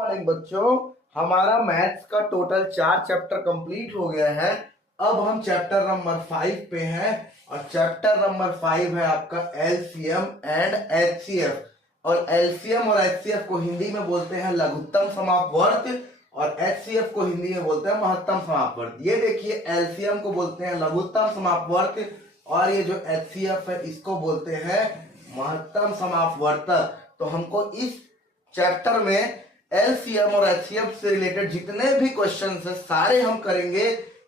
Morning बच्चों, हमारा maths का टोटल 4 चैप्टर कंप्लीट हो गया है। अब हम चैप्टर नंबर 5 पे हैं और चैप्टर नंबर 5 है आपका एलसीएम एंड एचसीएफ। और एलसीएम और एचसीएफ को हिंदी में बोलते हैं लघुत्तम समापवर्त और एचसीएफ को हिंदी में बोलते हैं महत्तम समापवर्त। ये देखिए, एलसीएम को बोलते हैं लघुत्तम समापवर्त और ये जो एचसीएफ है इसको बोलते हैं महत्तम समापवर्तक। तो हमको इस चैप्टर में एलसीएम और एचसीएफ से रिलेटेड जितने भी क्वेश्चन है सारे हम करेंगे।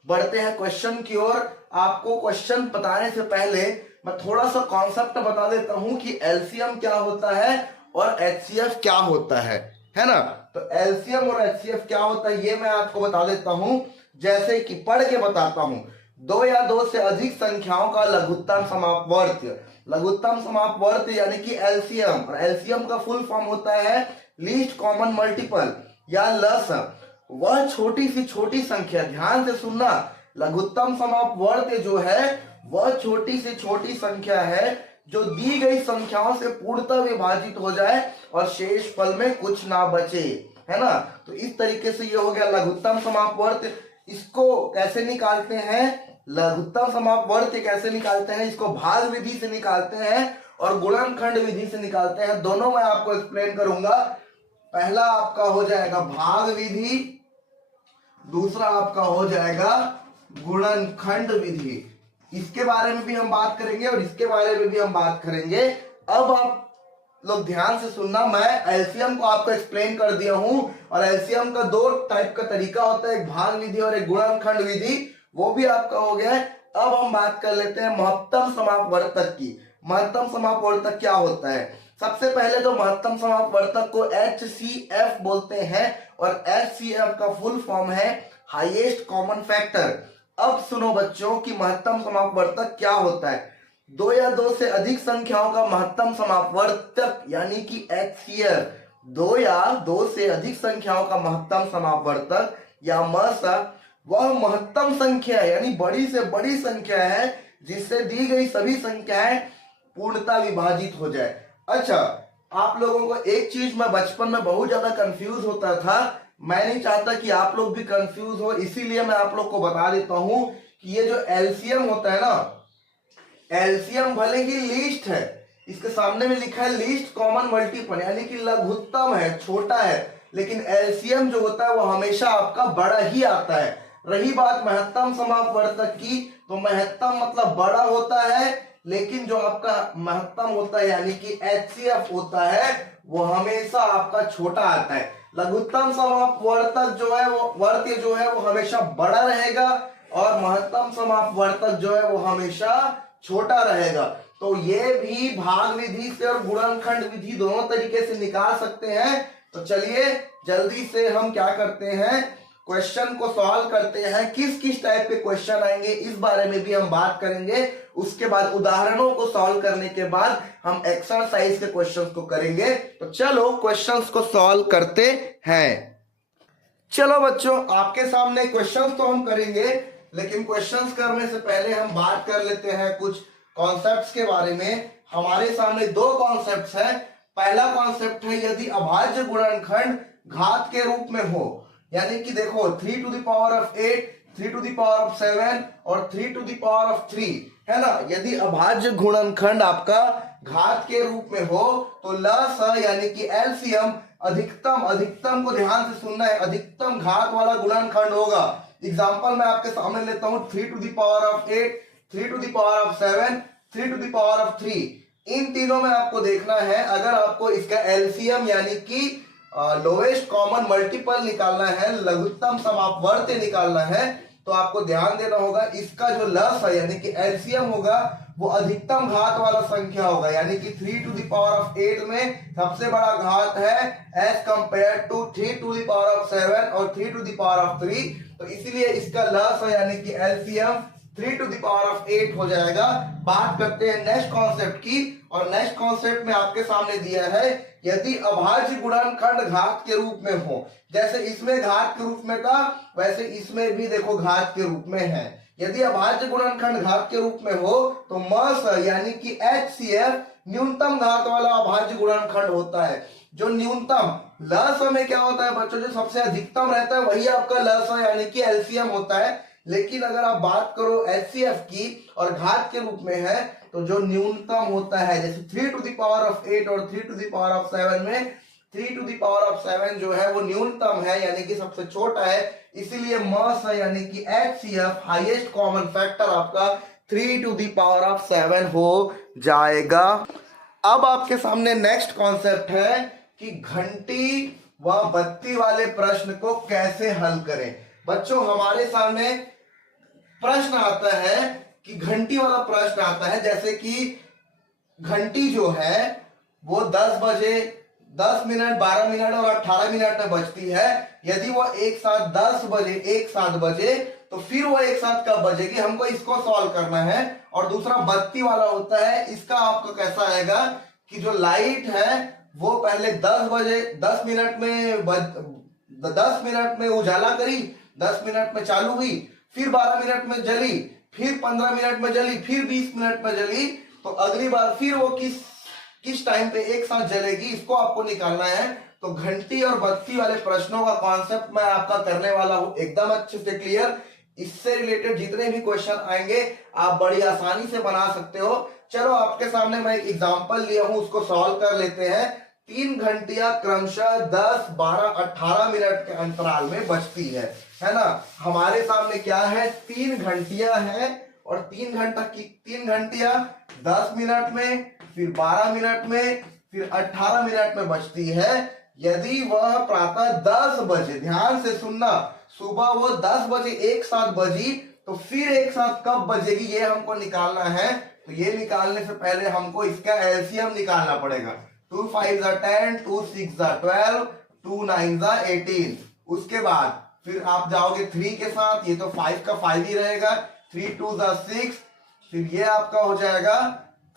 बढ़ते हैं क्वेश्चन की ओर। आपको क्वेश्चन बताने से पहले मैं थोड़ा सा कॉन्सेप्ट बता देता हूं कि एलसीएम क्या होता है और एचसीएफ क्या होता है ना। तो एलसीएम और एचसीएफ क्या होता है ये मैं आपको बता देता हूं, जैसे कि पढ़ के बताता हूं। दो या दो से अधिक संख्याओं का लघुत्तम समापवर्त। लघुत्तम समापवर्त यानी कि एलसीएम, और एलसीएम का फुल फॉर्म होता है लीस्ट कॉमन मल्टीपल या लसम। वह छोटी सी छोटी संख्या, ध्यान से सुनना, लघुत्तम समापवर्त जो है वह छोटी से छोटी संख्या है जो दी गई संख्याओं से पूर्णतः विभाजित हो जाए और शेष फल में कुछ ना बचे, है ना। तो इस तरीके से ये हो गया लघुत्तम समापवर्त। इसको कैसे निकालते हैं? लघुत्तम समापवर्त कैसे निकालते हैं? इसको भाग विधि से निकालते हैं और गुणनखंड विधि से निकालते हैं। दोनों मैं आपको एक्सप्लेन करूंगा। पहला आपका हो जाएगा भाग विधि, दूसरा आपका हो जाएगा गुणनखंड विधि। इसके बारे में भी हम बात करेंगे और इसके बारे में भी हम बात करेंगे। अब आप लोग ध्यान से सुनना, मैं एलसीएम को आपको एक्सप्लेन कर दिया हूं और एलसीएम का दो टाइप का तरीका होता है, एक भाग विधि और एक गुणनखंड विधि, वो भी आपका हो गया है। अब हम बात कर लेते हैं महत्तम समापवर्तक की। महत्तम समापवर्तक क्या होता है? सबसे पहले तो महत्तम समापवर्तक को एचसीएफ बोलते हैं और एचसीएफ का फुल फॉर्म है हाईएस्ट कॉमन फैक्टर। अब सुनो बच्चों कि महत्तम समापवर्तक क्या होता है। दो या दो से अधिक संख्याओं का महत्तम समापवर्तक यानी कि एचसीएफ, दो या दो से अधिक संख्याओं का महत्तम समापवर्तक या मसा वह महत्तम संख्या यानी बड़ी से बड़ी संख्या है जिससे दी गई सभी संख्याएं पूर्णतः विभाजित हो जाए। अच्छा, आप लोगों को एक चीज मैं बचपन में बहुत ज्यादा कंफ्यूज होता था, मैं नहीं चाहता कि आप लोग भी कंफ्यूज हो, इसीलिए मैं आप लोग को बता देता हूं कि ये जो एलसीएम होता है ना, एलसीएम भले ही लीस्ट है, इसके सामने में लिखा है लीस्ट कॉमन मल्टीपल यानी कि लघुत्तम है, छोटा है, लेकिन एलसीएम जो होता है वो हमेशा आपका बड़ा ही आता है। रही बात महत्तम समापवर्तक की, तो महत्तम मतलब बड़ा होता है, लेकिन जो आपका महत्तम होता है यानी कि एचसीएफ होता है वो हमेशा आपका छोटा आता है। लघुत्तम समापवर्तक जो है वो वर्त जो है वो हमेशा बड़ा रहेगा और महत्तम समापवर्तक जो है वो हमेशा छोटा रहेगा। तो ये भी भाग विधि से और गुणनखंड विधि दोनों तरीके से निकाल सकते हैं। तो चलिए जल्दी से हम क्या करते हैं, क्वेश्चन को सॉल्व करते हैं। किस किस टाइप के क्वेश्चन आएंगे इस बारे में भी हम बात करेंगे। उसके बाद उदाहरणों को सॉल्व करने के बाद हम एक्सरसाइज के क्वेश्चंस को करेंगे। तो चलो क्वेश्चंस को सॉल्व करते हैं। चलो बच्चों, आपके सामने क्वेश्चंस तो हम करेंगे, लेकिन क्वेश्चंस करने से पहले हम बात कर लेते हैं कुछ कॉन्सेप्ट्स के बारे में। हमारे सामने दो कॉन्सेप्ट्स हैं। पहला कॉन्सेप्ट है यदि अभाज्य गुणनखंड घात के रूप में हो, यानी कि देखो 3 to the power of 8, 3 to the power of 7 और 3 टू द पावर ऑफ 3, है ना। यदि अभाज्य गुणनखंड आपका घात के रूप में हो तो लस यानी कि एलसीएम अधिकतम, अधिकतम को ध्यान से सुनना है, अधिकतम घात वाला गुणनखंड होगा। एग्जांपल मैं आपके सामने लेता हूं 3 to the power of 8, 3 to the power of 7, 3 to the power of 3। इन तीनों में आपको देखना है, अगर आपको इसका एलसीएम यानी कि लोवेस्ट कॉमन मल्टीपल निकालना है, लघुत्तम समापवर्त निकालना है, तो आपको ध्यान देना होगा इसका जो लस है यानी कि एलसीएम होगा वो अधिकतम घात वाला संख्या होगा, यानी कि 3 टू द पावर ऑफ 8 में सबसे बड़ा घात है as compare to 3 to the power of 7 और 3 टू द पावर ऑफ 3। तो इसीलिए इसका लस है यानी कि LCM 3 to the power of 8 हो जाएगा। बात करते हैं नेक्स्ट कॉन्सेप्ट की, और नेक्स्ट कॉन्सेप्ट में आपके सामने दिया है यदि अभाज्य गुणनखंड घात के रूप में हो, जैसे इसमें घात के रूप में था वैसे इसमें भी देखो घात के रूप में है। यदि अभाज्य गुणनखंड घात के रूप में हो तो मस यानी कि एचसीएफ न्यूनतम घात वाला अभाज्य गुणनखंड होता है। जो न्यूनतम लस में क्या होता है बच्चों, जो सबसे अधिकतम रहता है वही आपका लस यानी कि एलसीएम होता है। लेकिन अगर आप बात करो एचसीएफ की और घात के रूप में है, तो जो न्यूनतम होता है जैसे 3 टू द पावर ऑफ 8 और 3 टू द पावर ऑफ 7 में 3 टू द पावर ऑफ 7 जो है वो न्यूनतम है यानी कि सबसे छोटा है, इसीलिए मस है यानी कि एचसीएफ हाईएस्ट कॉमन फैक्टर आपका 3 टू द पावर ऑफ 7 हो जाएगा। अब आपके सामने नेक्स्ट कॉन्सेप्ट है कि घंटी व बत्ती वाले प्रश्न को कैसे हल करें। बच्चों हमारे सामने प्रश्न आता है कि घंटी वाला प्रश्न आता है, जैसे कि घंटी जो है वो 10 बजे 10 मिनट 12 मिनट और 18 मिनट में बजती है। यदि वो एक साथ 10 बजे एक साथ बजे तो फिर वो एक साथ कब बजेगी, हमको इसको सॉल्व करना है। और दूसरा बत्ती वाला होता है, इसका आपको कैसा आएगा कि जो लाइट है वो पहले 10 बजे 10 मिनट में उजाला करी, 10 मिनट में चालू हुई, फिर 12 मिनट में जली, फिर 15 मिनट में जली, फिर 20 मिनट में जली, तो अगली बार फिर वो किस टाइम पे एक साथ जलेगी, इसको आपको निकालना है। तो घंटी और बत्ती वाले प्रश्नों का कॉन्सेप्ट मैं आपका करने वाला हूं एकदम अच्छे से क्लियर। इससे रिलेटेड जितने भी क्वेश्चन आएंगे आप बड़ी आसानी से बना सकते हो। चलो आपके सामने मैं एक एग्जांपल लिया हूं, उसको सॉल्व कर लेते हैं। 3 घंटियां क्रमशः 10, 12, 18 मिनट के अंतराल में बजती है ना। हमारे सामने क्या है, 3 घंटियां हैं और 3 घंटियां 10 मिनट में, फिर 12 मिनट में, फिर 18 मिनट में बजती है। यदि वह प्रातः 10 बजे, ध्यान से सुनना, सुबह वो 10 बजे एक साथ बजी तो फिर एक साथ कब बजेगी ये हमको निकालना है। तो ये निकालने से पहले हमको इसका एलसीएम निकालना पड़ेगा। 2 5 10, 2 6 12, 2 9 18। उसके बाद फिर आप जाओगे 3 के साथ, ये तो 5 का 5 ही रहेगा, 3 2 6, फिर ये आपका हो जाएगा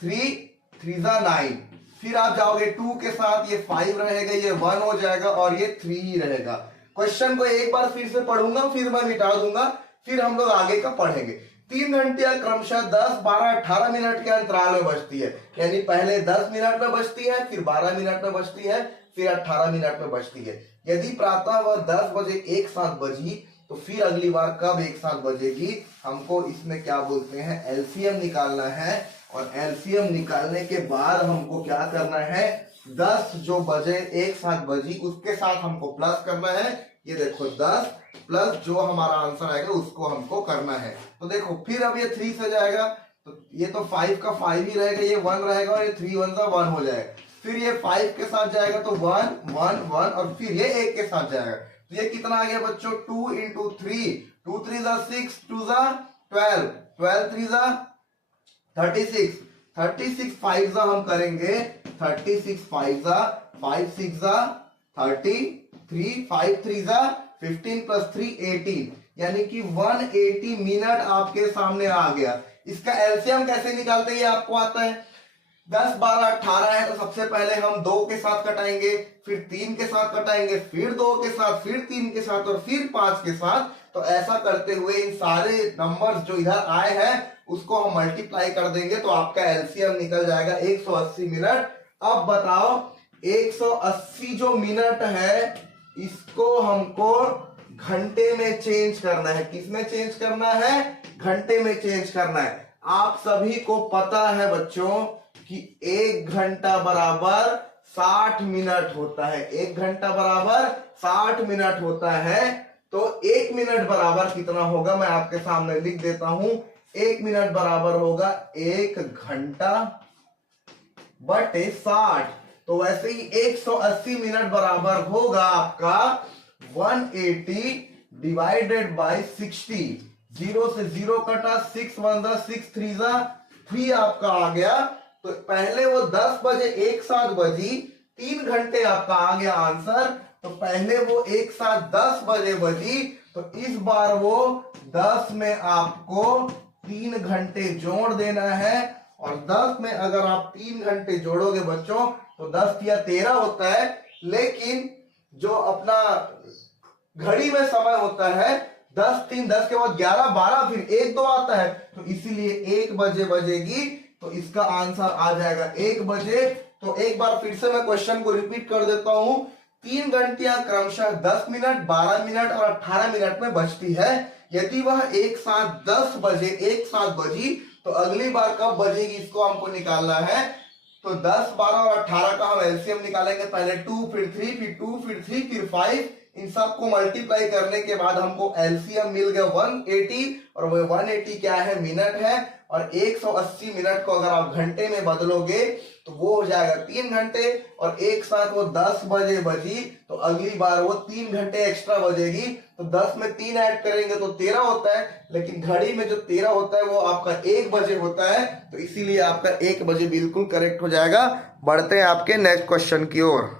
3 3 9। फिर आप जाओगे 2 के साथ, ये 5 रहेगा, ये 1 हो जाएगा और ये 3 ही रहेगा। क्वेश्चन को एक बार फिर से पढ़ूंगा, फिर मैं मिटा दूंगा, फिर हम लोग आगे का पढ़ेंगे। 3 घंटियां क्रमशः 10, 12, 18 मिनट के अंतराल में बजती है, यानी पहले 10 मिनट में बजती है, फिर 12 मिनट में बजती है, फिर 18 मिनट में बजती है। यदि प्रातः वह 10 बजे एक साथ बजी तो फिर अगली बार कब एक साथ बजेगी, हमको इसमें क्या बोलते हैं एलसीएम निकालना है। और एलसीएम निकालने के बाद हमको क्या करना है, 10 जो बजे एक साथ बजी उसके साथ हमको प्लस करना है। ये देखो 10 प्लस जो हमारा आंसर आएगा उसको हमको करना है। तो देखो फिर अब ये 3 से जाएगा, तो ये तो 5 का 5 ही रहेगा, ये 1 रहेगा और ये 3 1 का 1 हो जाएगा। फिर ये 5 के साथ जाएगा तो 1 1 1 और फिर ये 1 के साथ जाएगा। तो ये कितना आ गया बच्चों, 2 into 3, 2 3 6, 2 12, 12 3 36, 36 5 हम करेंगे, 36 5 5 6 30, 3 5 3 15 प्लस 3 18, यानी कि 180 मिनट आपके सामने आ गया। इसका एलसीएम कैसे निकालते हैं ये आपको आता है। 10 12 18 है तो सबसे पहले हम 2 के साथ कटाएंगे, फिर 3 के साथ कटाएंगे, फिर 2 के साथ, फिर 3 के साथ और फिर 5 के साथ। तो ऐसा करते हुए इन सारे नंबर्स जो इधर आए हैं उसको हम मल्टीप्लाई कर देंगे तो आपका एलसीएम निकल जाएगा 180 मिनट। अब बताओ 180 जो मिनट है इसको हमको घंटे में चेंज करना है। किसमें चेंज करना है, घंटे में चेंज करना है। आप सभी को पता है बच्चों कि 1 घंटा बराबर 60 मिनट होता है। 1 घंटा बराबर 60 मिनट होता है। तो 1 मिनट बराबर कितना होगा मैं आपके सामने लिख देता हूं। 1 मिनट बराबर होगा 1 घंटा बटे 60। तो वैसे ही 180 मिनट बराबर होगा आपका 180 डिवाइडेड बाय 60। 0 से 0 कटा, 6 1 6 3 3 आपका आ गया। तो पहले वो 10 बजे एक साथ बजी, 3 घंटे आपका आ गया आंसर। तो पहले वो एक साथ 10 बजे बजी, तो इस बार वो 10 में आपको 3 घंटे जोड़ देना है। और 10 में अगर आप 3 घंटे जोड़ोगे बच्चों तो 10 या 13 होता है। लेकिन जो अपना घड़ी में समय होता है 10 3 10 के बाद 11 12 फिर 1 2 आता है, तो इसीलिए 1 बजे बजेगी। तो इसका आंसर आ जाएगा 1 बजे। तो एक बार फिर से मैं क्वेश्चन को रिपीट कर देता हूं। 3 घंटियां क्रमशः 10 मिनट, 12 मिनट और 18 मिनट में बजती है। यदि वह एक साथ 10 बजे एक साथ बजी तो अगली बार कब बजेगी इसको हमको निकालना है। तो 10, 12 और 18 का हम एलसीएम निकालेंगे। पहले 2 फिर 3 फिर 2 फिर 3 फिर 5, इन सबको मल्टीप्लाई करने के बाद हमको एलसीएम मिल गया 180, और वो 180 क्या है, मिनट है। और 180 मिनट को अगर आप घंटे में बदलोगे तो वो हो जाएगा 3 घंटे, और एक साथ वो 10 बजे बजी तो अगली बार वो 3 घंटे एक्स्ट्रा बजेगी। तो 10 में 3 ऐड करेंगे तो 13 होता है, लेकिन घड़ी में जो 13 होता है वो आपका 1 बजे होता है, तो इसीलिए आपका 1 बजे बिल्कुल करेक्ट हो जाएगा। बढ़ते हैं आपके नेक्स्ट क्वेश्चन की ओर।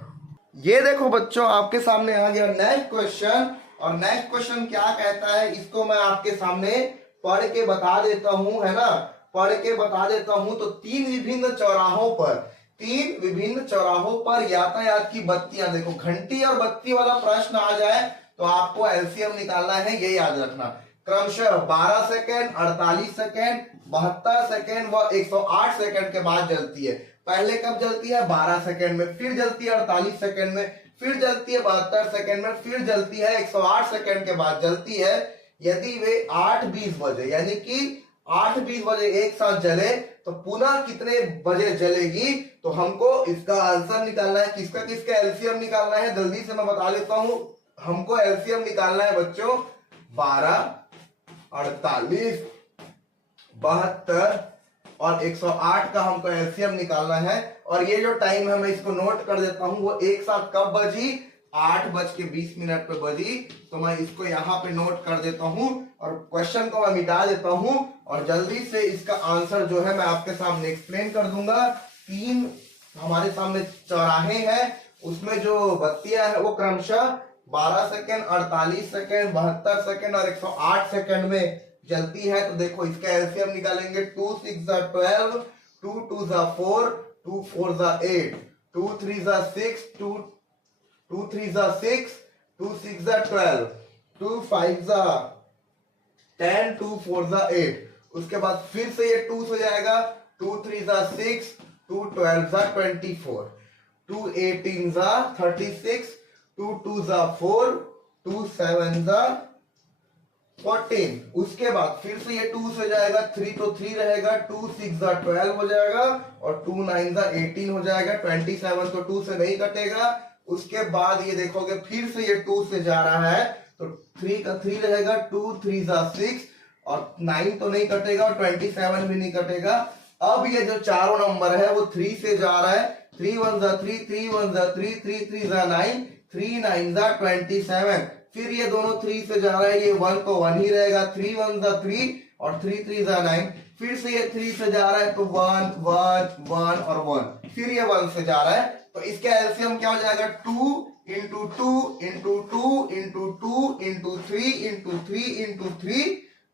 ये देखो बच्चों, आपके सामने आ गया नेक्स्ट क्वेश्चन, और नेक्स्ट क्वेश्चन क्या कहता है इसको मैं आपके सामने पढ़ के बता देता हूं, है ना, पढ़ के बता देता हूं। तो तीन विभिन्न चौराहों पर यातायात की बत्तियां, देखो घंटी और बत्ती वाला प्रश्न आ जाए तो आपको एलसीएम निकालना है, ये याद रखना। क्रमशः 12 सेकेंड, 48 सेकेंड, 72 सेकेंड व 108 सेकेंड के बाद जलती है। पहले कब जलती है, 12 सेकेंड में, फिर जलती है 48 सेकेंड में, फिर जलती है 72 सेकेंड में, फिर जलती है 108 सेकेंड के बाद जलती है। यदि वे 8:20 बजे यानी कि 8:20 बजे एक साथ जले तो पुनः कितने बजे जलेगी। तो हमको इसका आंसर निकालना है, किसका किसका एलसीएम निकालना है, जल्दी से मैं बता देता हूं। हमको एलसीएम निकालना है बच्चों 12, 48, 72 और 108 का हमको एलसीएम निकालना है। और ये जो टाइम है मैं इसको नोट कर देता हूं, वो एक साथ कब बजी, 8:20 पे बजी। तो मैं इसको यहाँ पे नोट कर देता हूं और क्वेश्चन को मैं मिटा देता हूं, और जल्दी से इसका आंसर जो है मैं आपके सामने एक्सप्लेन कर दूंगा। 3 हमारे सामने चौराहे हैं, उसमें जो बत्तियां है वो क्रमशः 12 सेकेंड, 48 सेकेंड, 72 सेकेंड और 108 सेकेंड में जलती है। तो देखो इसका एलसीएम निकालेंगे, 2 6 12, 2 2 4, 2 4 8, 2 3 6, 2 3 6, 2 6 12, 2 5 10, 2 4 8। उसके बाद फिर से ये 2 से जाएगा, 2 3 6, 2 12 24, 2 18 36, 2 2 4, 2 7 14। उसके बाद फिर से ये 2 से जाएगा, 3 तो 3 रहेगा, 2 6 12 हो जाएगा, और 2 9 18 हो जाएगा, 27 तो 2 से नहीं कटेगा। उसके बाद ये देखोगे फिर से ये 2 से जा रहा है, तो 3 का 3 रहेगा, 2 3 6 और 9 तो नहीं कटेगा और 27 भी नहीं कटेगा। अब ये जो चारों नंबर है वो 3 से जा रहा है, 3 1 3, 3 1 3, 3 3 9, 3 9 27। फिर ये दोनों 3 से जा रहा है, ये 1 तो 1 ही रहेगा, 3 1 3 और 3 3 9। फिर से ये 3 से जा रहा है तो 1 1 1 और 1, फिर ये 1 से जा रहा है। तो इसका एलसीएम क्या हो जाएगा, 2 into 2 into 2 into 2 into 3 into 3 into 3।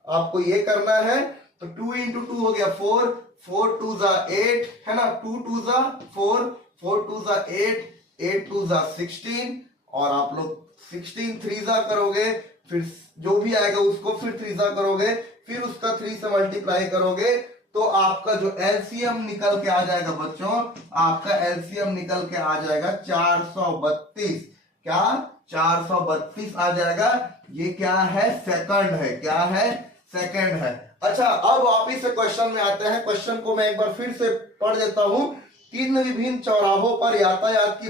आपको ये करना है, तो 2 इंटू 2 हो गया 4, 4 2 8 है ना, 2 2 4, 4 2 8, 8 2 16, और आप लोग 16 3 करोगे, फिर जो भी आएगा उसको फिर 3 करोगे, फिर उसका 3 से मल्टीप्लाई करोगे, तो आपका जो एलसीएम निकल के आ जाएगा बच्चों, आपका एलसीएम निकल के आ जाएगा 432। क्या 432 आ जाएगा। ये क्या है, सेकंड है, क्या है, सेकंड है। अच्छा, अब वापिस से क्वेश्चन में आते हैं। क्वेश्चन को मैं एक बार फिर से पढ़ देता हूं। 3 विभिन्न चौराहों पर यातायात की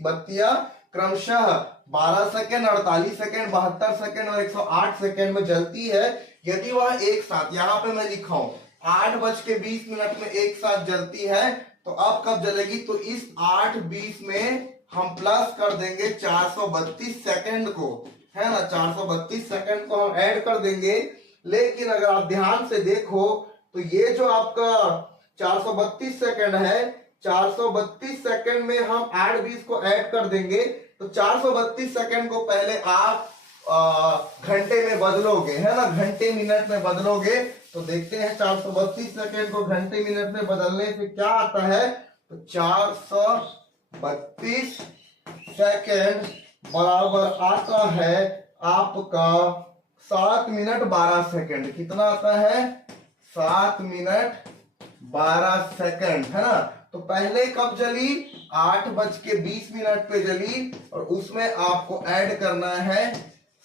बत्तियां क्रमशः 12 सेकेंड, 48 सेकेंड, 72 सेकेंड और 108 सेकेंड में जलती है। यदि वह एक साथ, यहाँ पे मैं लिखा हूं 8:20 में एक साथ जलती है, तो अब कब जलेगी, तो इस 8:20 में हम प्लस कर देंगे 432 सेकेंड को, है ना, 432 सेकेंड को हम ऐड कर देंगे। लेकिन अगर आप ध्यान से देखो तो ये जो आपका 432 सेकेंड है, 432 सेकेंड में हम 8:20 को ऐड कर देंगे, तो 432 सेकेंड को पहले आप घंटे में बदलोगे, है ना, घंटे मिनट में बदलोगे। तो देखते हैं 432 सेकेंड को घंटे मिनट में बदलने से क्या आता है। तो 432 सेकेंड बराबर आता है आपका 7 मिनट 12 सेकेंड। कितना आता है, 7 मिनट 12 सेकेंड, है ना। तो पहले कब जली, 8:20 पे जली, और उसमें आपको ऐड करना है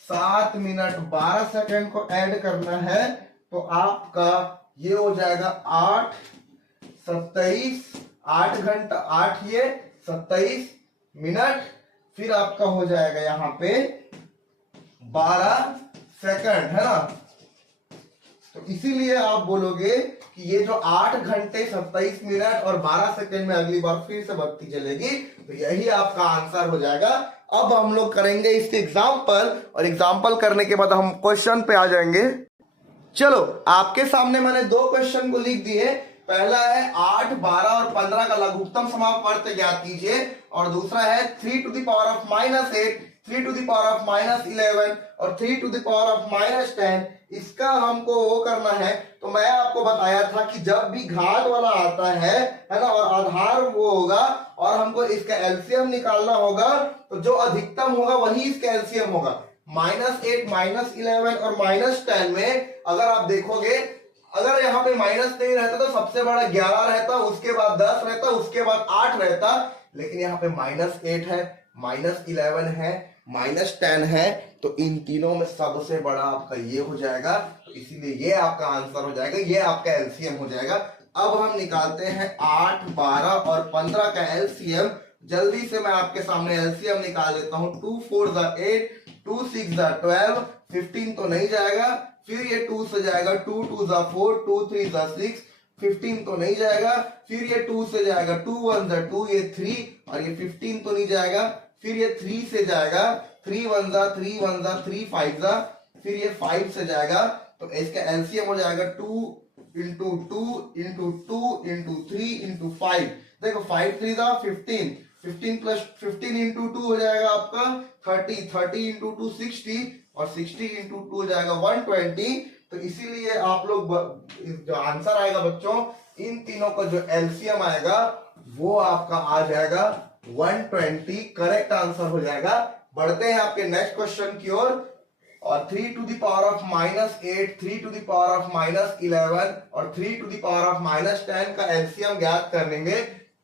7 मिनट 12 सेकंड को ऐड करना है। तो आपका ये हो जाएगा 8 27, 8 घंटा 8 ये 27 मिनट, फिर आपका हो जाएगा यहाँ पे 12 सेकंड, है ना। तो इसीलिए आप बोलोगे कि ये जो 8 घंटे 27 मिनट और 12 सेकंड में अगली बार फिर से बत्ती जलेगी, तो यही आपका आंसर हो जाएगा। अब हम लोग करेंगे इसके एग्जाम्पल, और एग्जाम्पल करने के बाद हम क्वेश्चन पे आ जाएंगे। चलो, आपके सामने मैंने 2 क्वेश्चन को लिख दिए। पहला है 8, 12 और 15 का लघुत्तम समापवर्त ज्ञात कीजिए, और दूसरा है 3 to the power of -8, 3 to the power of -11 और 3 to the power of -10। इसका हमको वो करना है। तो मैं आपको बताया था कि जब भी घात वाला आता है ना, और आधार वो होगा और हमको इसका एलसीएम निकालना होगा, तो जो अधिकतम होगा वही इसका एलसीएम होगा। -8, -11 और -10 में अगर आप देखोगे, अगर यहाँ पे माइनस नहीं रहता तो सबसे बड़ा 11 रहता, उसके बाद 10 रहता, उसके बाद 8 रहता, लेकिन यहाँ पे -8 है, -11 है, -10 है, तो इन तीनों में सबसे बड़ा आपका ये हो जाएगा। तो इसीलिए ये आपका आंसर हो जाएगा, ये आपका एलसीएम हो जाएगा। अब हम निकालते हैं 8, 12 और 15 का एलसीएम। जल्दी से मैं आपके सामने एलसीएम निकाल देता हूं। 2 4 8, 2 6 12, 15 तो नहीं जाएगा, फिर ये 2 से जाएगा, 2 2 4, 2 3 6, 15 तो नहीं जाएगा, फिर ये 2 से जाएगा, 2 1 2, ये 3, और ये 15 तो नहीं जाएगा, फिर ये 3 से जाएगा, 3 1 3 1 3 5, फिर ये 5 से जाएगा। तो इसका एलसीएम हो जाएगा 2 इंटू 2 इंटू 2 इंटू 3 इंटू 5। देखो 5 3 15, 15 प्लस 15 इंटू 2 हो जाएगा आपका 30, 30 इंटू 2 60, और 60 इंटू 2 हो जाएगा 120। तो इसीलिए आप लोग जो आंसर आएगा बच्चों, इन तीनों का जो एलसीएम आएगा वो आपका आ जाएगा 120, करेक्ट आंसर हो जाएगा। बढ़ते हैं आपके नेक्स्ट क्वेश्चन की ओर। और 3 to the power of -8, 3 to the power of -11 और 3 to the power of -10 का एलसीएम ज्ञात करेंगे।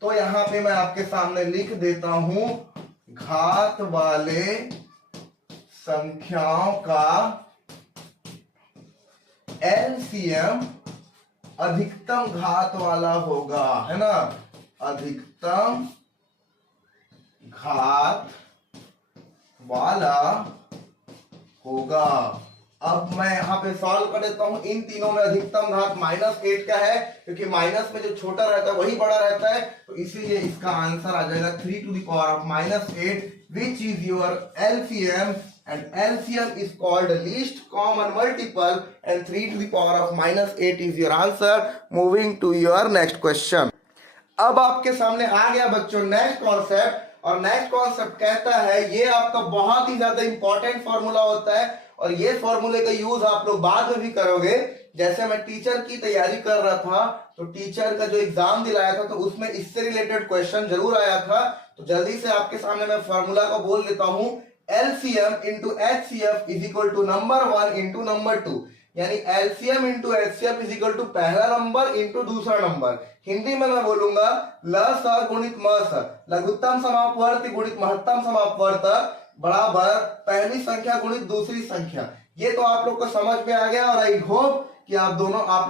तो यहां पे मैं आपके सामने लिख देता हूं, घात वाले संख्याओं का एलसीएम अधिकतम घात वाला होगा, है ना, अधिकतम घात वाला होगा। अब मैं यहाँ पे सॉल्व कर देता हूं। इन तीनों में अधिकतम घात -8 का है, क्योंकि माइनस में जो छोटा रहता है वही बड़ा रहता है, तो इसीलिए इसका आंसर आ जाएगा 3 to the power of -8, which is your LCM, and LCM is called least common multiple, and 3 to the power of -8 is your answer. Moving to your next question. अब आपके सामने आ गया बच्चों नेक्स्ट कॉन्सेप्ट, और next concept कहता है, ये आपका बहुत ही ज्यादा इंपॉर्टेंट फॉर्मूला होता है, और ये फॉर्मूले का यूज आप लोग बाद में भी करोगे। जैसे मैं टीचर की तैयारी कर रहा था, तो टीचर का जो एग्जाम दिलाया था, तो उसमें इससे रिलेटेड क्वेश्चन जरूर आया था। तो जल्दी से आपके सामने मैं फॉर्मूला को बोल देता हूं, LCM into HCF is equal to number 1 into number 2, यानी LCM into HCF is equal to पहला नंबर इंटू दूसरा नंबर। हिंदी में मैं बोलूंगा लस गुणित मस, लघुत्तम समापवर्त गुणित महत्तम समापवर्त बराबर पहली संख्या गुणित दूसरी संख्या। ये तो आप लोग को समझ में आ गया, और आई होप कि आप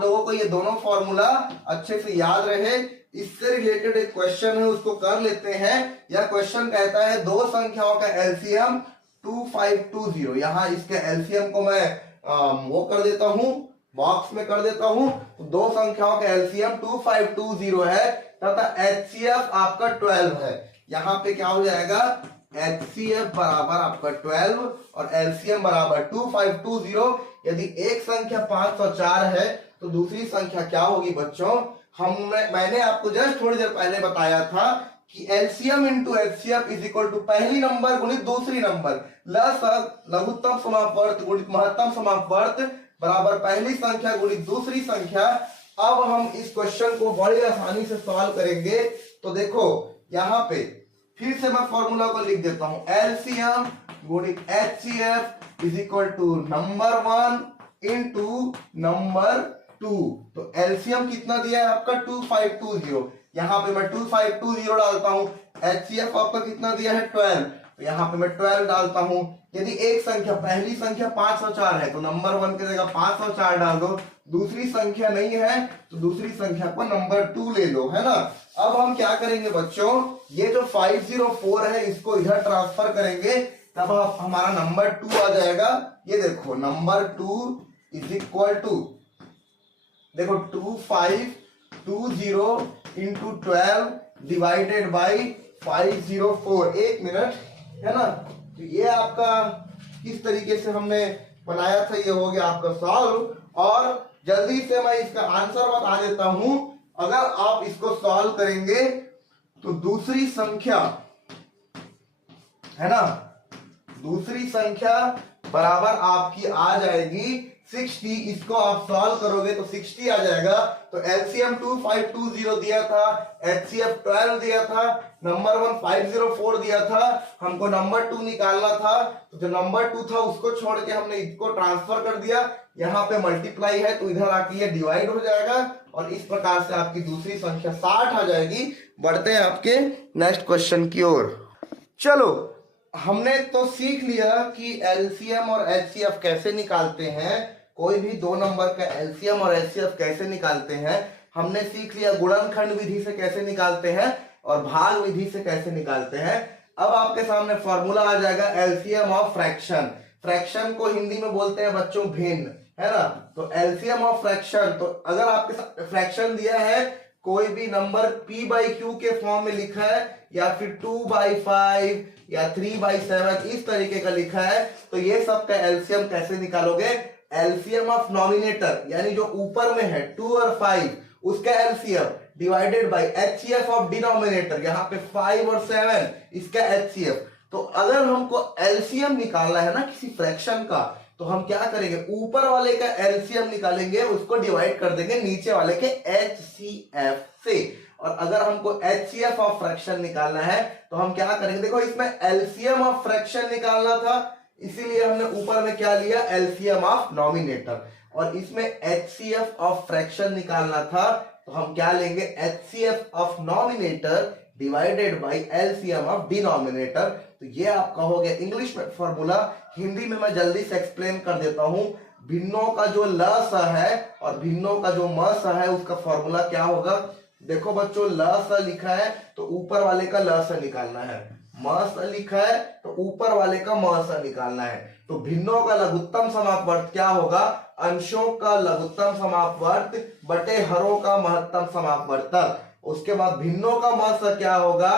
लोगों को ये दोनों फॉर्मूला अच्छे से याद रहे। इससे रिलेटेड एक क्वेश्चन है, उसको कर लेते हैं। यह क्वेश्चन कहता है, दो संख्याओं का एलसीएम 2520। यहाँ इसके एलसीएम को मैं वो कर देता हूं, बॉक्स में कर देता हूं। तो दो संख्याओं का एलसीएम 2520 है, तथा एचसीएफ आपका 12 है। यहाँ पे क्या हो जाएगा, एचसीएफ बराबर आपका 12 और एलसीएम बराबर 2520। यदि एक संख्या 504 है तो दूसरी संख्या क्या होगी बच्चों, मैंने आपको जस्ट थोड़ी देर पहले बताया था कि LCM into HCF is equal to पहली नंबर गुणित दूसरी नंबर, लघुत्तम समापवर्त गुणित महत्तम समापवर्त बराबर पहली संख्या गुणित दूसरी संख्या। अब हम इस क्वेश्चन को बड़ी आसानी से सॉल्व करेंगे। तो देखो यहाँ पे फिर से मैं फॉर्मूला को लिख देता हूं, एलसीएम गुणित HCF is equal to number 1 into number 2। तो एलसीएम कितना दिया है आपका 2520, यहाँ पे मैं 2520 डालता हूँ। HCF आपका कितना दिया है 12, तो यहाँ पे मैं 12 डालता हूँ। यदि एक संख्या, पहली संख्या 504 है तो नंबर 1 की जगह 504 डाल दो, दूसरी संख्या नहीं है तो दूसरी संख्या को नंबर 2 ले लो, है ना। अब हम क्या करेंगे बच्चों, ये जो 504 है इसको इधर ट्रांसफर करेंगे, तब हमारा नंबर 2 आ जाएगा। ये देखो नंबर 2 इज इक्वल टू, देखो 2520 इंटू 12 डिवाइडेड बाई 504। एक मिनट, है ना। तो ये आपका किस तरीके से हमने बनाया था, ये हो गया आपका सॉल्व। और जल्दी से मैं इसका आंसर बता देता हूं। अगर आप इसको सॉल्व करेंगे तो दूसरी संख्या, है ना, दूसरी संख्या बराबर आपकी आ जाएगी 60। इसको आप सॉल्व करोगे तो 60 आ जाएगा। तो एलसीएम 2520 दिया था, एचसीएफ 12 दिया था, नंबर 1 504 दिया था, हमको नंबर 2 निकालना था। तो जो नंबर 2 था उसको छोड़ के हमने इसको ट्रांसफर कर दिया। यहाँ पे मल्टीप्लाई है तो इधर आके ये डिवाइड हो जाएगा और इस प्रकार से आपकी दूसरी संख्या 60 आ जाएगी। बढ़ते हैं आपके नेक्स्ट क्वेश्चन की ओर। चलो, हमने तो सीख लिया कि एलसीएम और एचसीएफ कैसे निकालते हैं, कोई भी दो नंबर का एलसीएम और एचसीएफ कैसे निकालते हैं। हमने सीख लिया गुणनखंड विधि से कैसे निकालते हैं और भाग विधि से कैसे निकालते हैं। अब आपके सामने फॉर्मूला आ जाएगा एलसीएम ऑफ फ्रैक्शन। फ्रैक्शन को हिंदी में बोलते हैं बच्चों भिन्न, है ना। तो एलसीएम ऑफ फ्रैक्शन, तो अगर आपके साथ फ्रैक्शन दिया है, कोई भी नंबर p/q के फॉर्म में लिखा है या फिर 2/5 या 3/7 इस तरीके का लिखा है, तो ये सब का एलसीएम कैसे निकालोगे। एलसीएम ऑफ नॉमिनेटर यानी जो ऊपर में है 2 और 5 उसका LCM divided by HCF of denominator, यहाँ पे 5 और 7 इसका एचसीएफ। तो अगर हमको एलसीएम निकालना है ना किसी फ्रैक्शन का, तो हम क्या करेंगे, ऊपर वाले का एलसीएम निकालेंगे, उसको डिवाइड कर देंगे नीचे वाले के एचसीएफ से। और अगर हमको एचसीएफ ऑफ फ्रैक्शन निकालना है तो हम क्या करेंगे, देखो इसमें एलसीएम ऑफ फ्रैक्शन निकालना था, इसीलिए हमने ऊपर में क्या लिया, एलसीएम ऑफ नॉमिनेटर। और इसमें एचसीएफ ऑफ फ्रैक्शन निकालना था तो हम क्या लेंगे, HCF of nominator divided bye LCM of denominator. तो ये आपका हो गया इंग्लिश में फॉर्मूला। हिंदी में मैं जल्दी से एक्सप्लेन कर देता हूं। भिन्नों का जो ल स है और भिन्नों का जो म स है उसका फॉर्मूला क्या होगा। देखो बच्चों, ल स लिखा है तो ऊपर वाले का ल स निकालना है, म स लिखा है तो ऊपर वाले का म स निकालना है। तो भिन्नों का लघुत्तम समापवर्त क्या होगा, अंशों का लघुत्तम समापवर्त बटे हरों का महत्तम समापवर्तक। उसके बाद भिन्नों का म स क्या होगा,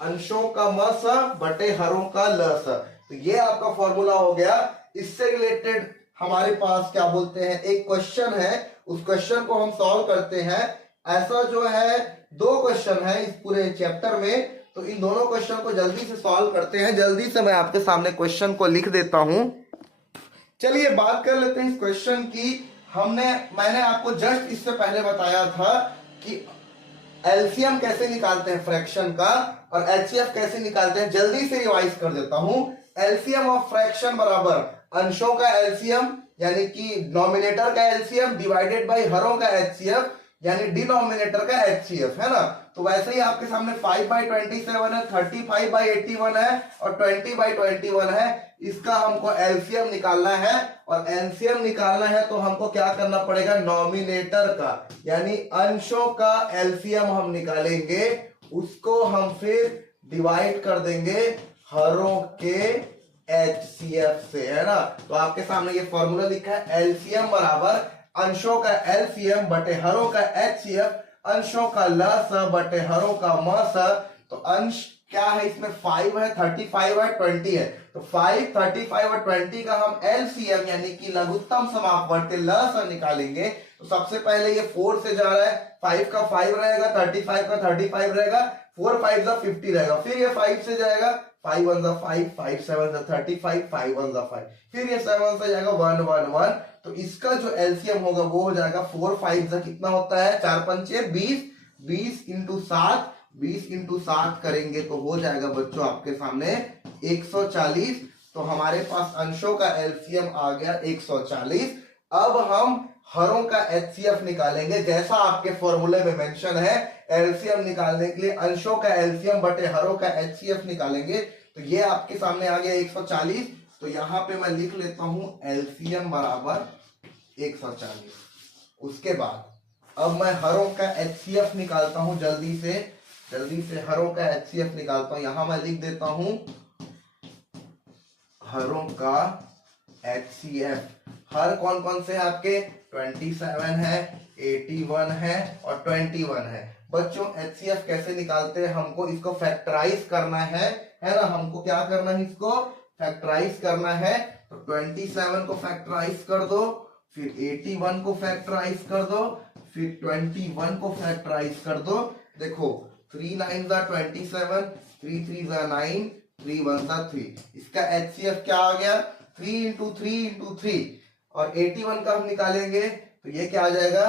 अंशों का म स बटे हरों का ल स। तो ये आपका फॉर्मूला हो गया। इससे रिलेटेड हमारे पास क्या बोलते हैं, एक क्वेश्चन है, उस क्वेश्चन को हम सॉल्व करते हैं। ऐसा जो है 2 क्वेश्चन है इस पूरे चैप्टर में, तो इन दोनों क्वेश्चन को जल्दी से सॉल्व करते हैं। जल्दी से मैं आपके सामने क्वेश्चन को लिख देता हूं। चलिए बात कर लेते हैं इस क्वेश्चन की। मैंने आपको जस्ट इससे पहले बताया था कि एलसीएम कैसे निकालते हैं फ्रैक्शन का और एचसीएफ कैसे निकालते हैं। जल्दी से रिवाइज कर देता हूं। एलसीएम ऑफ फ्रैक्शन बराबर अंशों का एलसीएम यानी कि नॉमिनेटर का एलसीएम डिवाइडेड बाय हरों का एचसीएफ यानी डिनोमिनेटर का एचसीएफ, है ना। तो वैसे ही आपके सामने 5/27 है, 35/81 है और 20/21 है। इसका हमको एलसीएम निकालना है और एलसीएम निकालना है तो हमको क्या करना पड़ेगा, नॉमिनेटर का यानी अंशों का एलसीएम हम निकालेंगे, उसको हम फिर डिवाइड कर देंगे हरों के एचसीएफ से, है ना। तो आपके सामने ये फॉर्मूला लिखा है, एलसीएम बराबर अंशों का एलसीएम बटे हरों का एचसीएफ, अंशों का ल स बटे हरों का म स। तो अंश क्या है इसमें 5 है, 35 है, 20 है। तो 5, 35 और 20 का हम एलसीएम यानी कि लघुत्तम समापवर्त ल स निकालेंगे। तो सबसे पहले ये 4 से जा रहा है, 5 का 5 रहेगा, 35 का 35 रहेगा, 4 5 50 रहेगा। फिर ये 5 से जाएगा, 5 1 5, 5 7 35, 5 1 5, फिर ये 7 से जाएगा 1 1 1। तो इसका जो एलसीएम होगा वो हो जाएगा 4 5 कितना होता है, 4 5 20, 20 इंटू 7, 20 इंटू 7 करेंगे तो हो जाएगा बच्चों आपके सामने 140। तो हमारे पास अंशों का एलसीएम आ गया 140। अब हम हरों का एचसीएफ निकालेंगे, जैसा आपके फॉर्मूले में मेंशन है। एलसीएम निकालने के लिए अंशों का एलसीएम बटे हरों का एचसीएफ निकालेंगे। तो ये आपके सामने आ गया 140। तो यहां पे मैं लिख लेता हूं एलसीएम बराबर 140। उसके बाद अब मैं हरों का एचसीएफ निकालता हूं, जल्दी से हरों का एचसीएफ निकालता हूं। यहां मैं लिख देता हूं हरों का एचसीएफ। हर कौन कौन से हैं आपके? 27 है, 81 है और 21 है। बच्चों एचसीएफ कैसे निकालते हैं? हमको इसको फैक्टराइज करना है ना। हमको क्या करना है? इसको फैक्टराइज करना है। तो 27 को फैक्टराइज कर दो, फिर 81 को फैक्टराइज कर दो, फिर 21 को फैक्टराइज कर दो। देखो 3 9 27, 3 3 9, 3 1 3। इसका एचसीएफ क्या आ गया? 3 इंटू 3 इंटू 3। और 81 का हम निकालेंगे तो ये क्या आ जाएगा?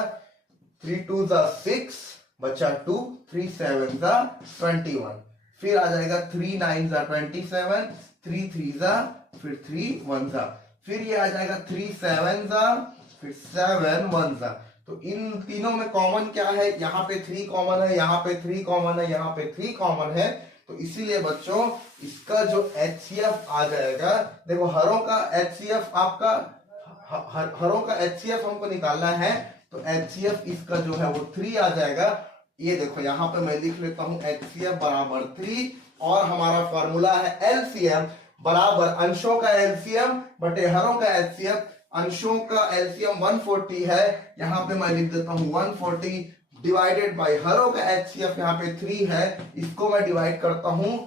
3 2 6 बचा 2, 3 7 21। फिर आ जाएगा 3 9 27, 3 3 फिर 3 1 फिर ये आ जाएगा 3 7 फिर 7 1। तो इन तीनों में कॉमन क्या है? यहाँ पे 3 कॉमन है, यहाँ पे 3 कॉमन है, यहाँ पे 3 कॉमन है। तो इसीलिए बच्चों इसका जो एचसीएफ आ जाएगा, देखो हरों का एचसीएफ आपका हरों का एचसीएफ हमको निकालना है। तो एचसीएफ इसका जो है वो 3 आ जाएगा। ये देखो यहाँ पे मैं लिख लेता हूं एचसीएफ बराबर 3। और हमारा फॉर्मूला है एलसीएम बराबर अंशों का एलसीएम बटे हरों का एचसीएफ। अंशों का एलसीएम 140 है, यहाँ पे मैं लिख देता हूं 140 डिवाइडेड बाय हरों का एचसीएफ यहाँ पे 3 है। इसको मैं डिवाइड करता हूं,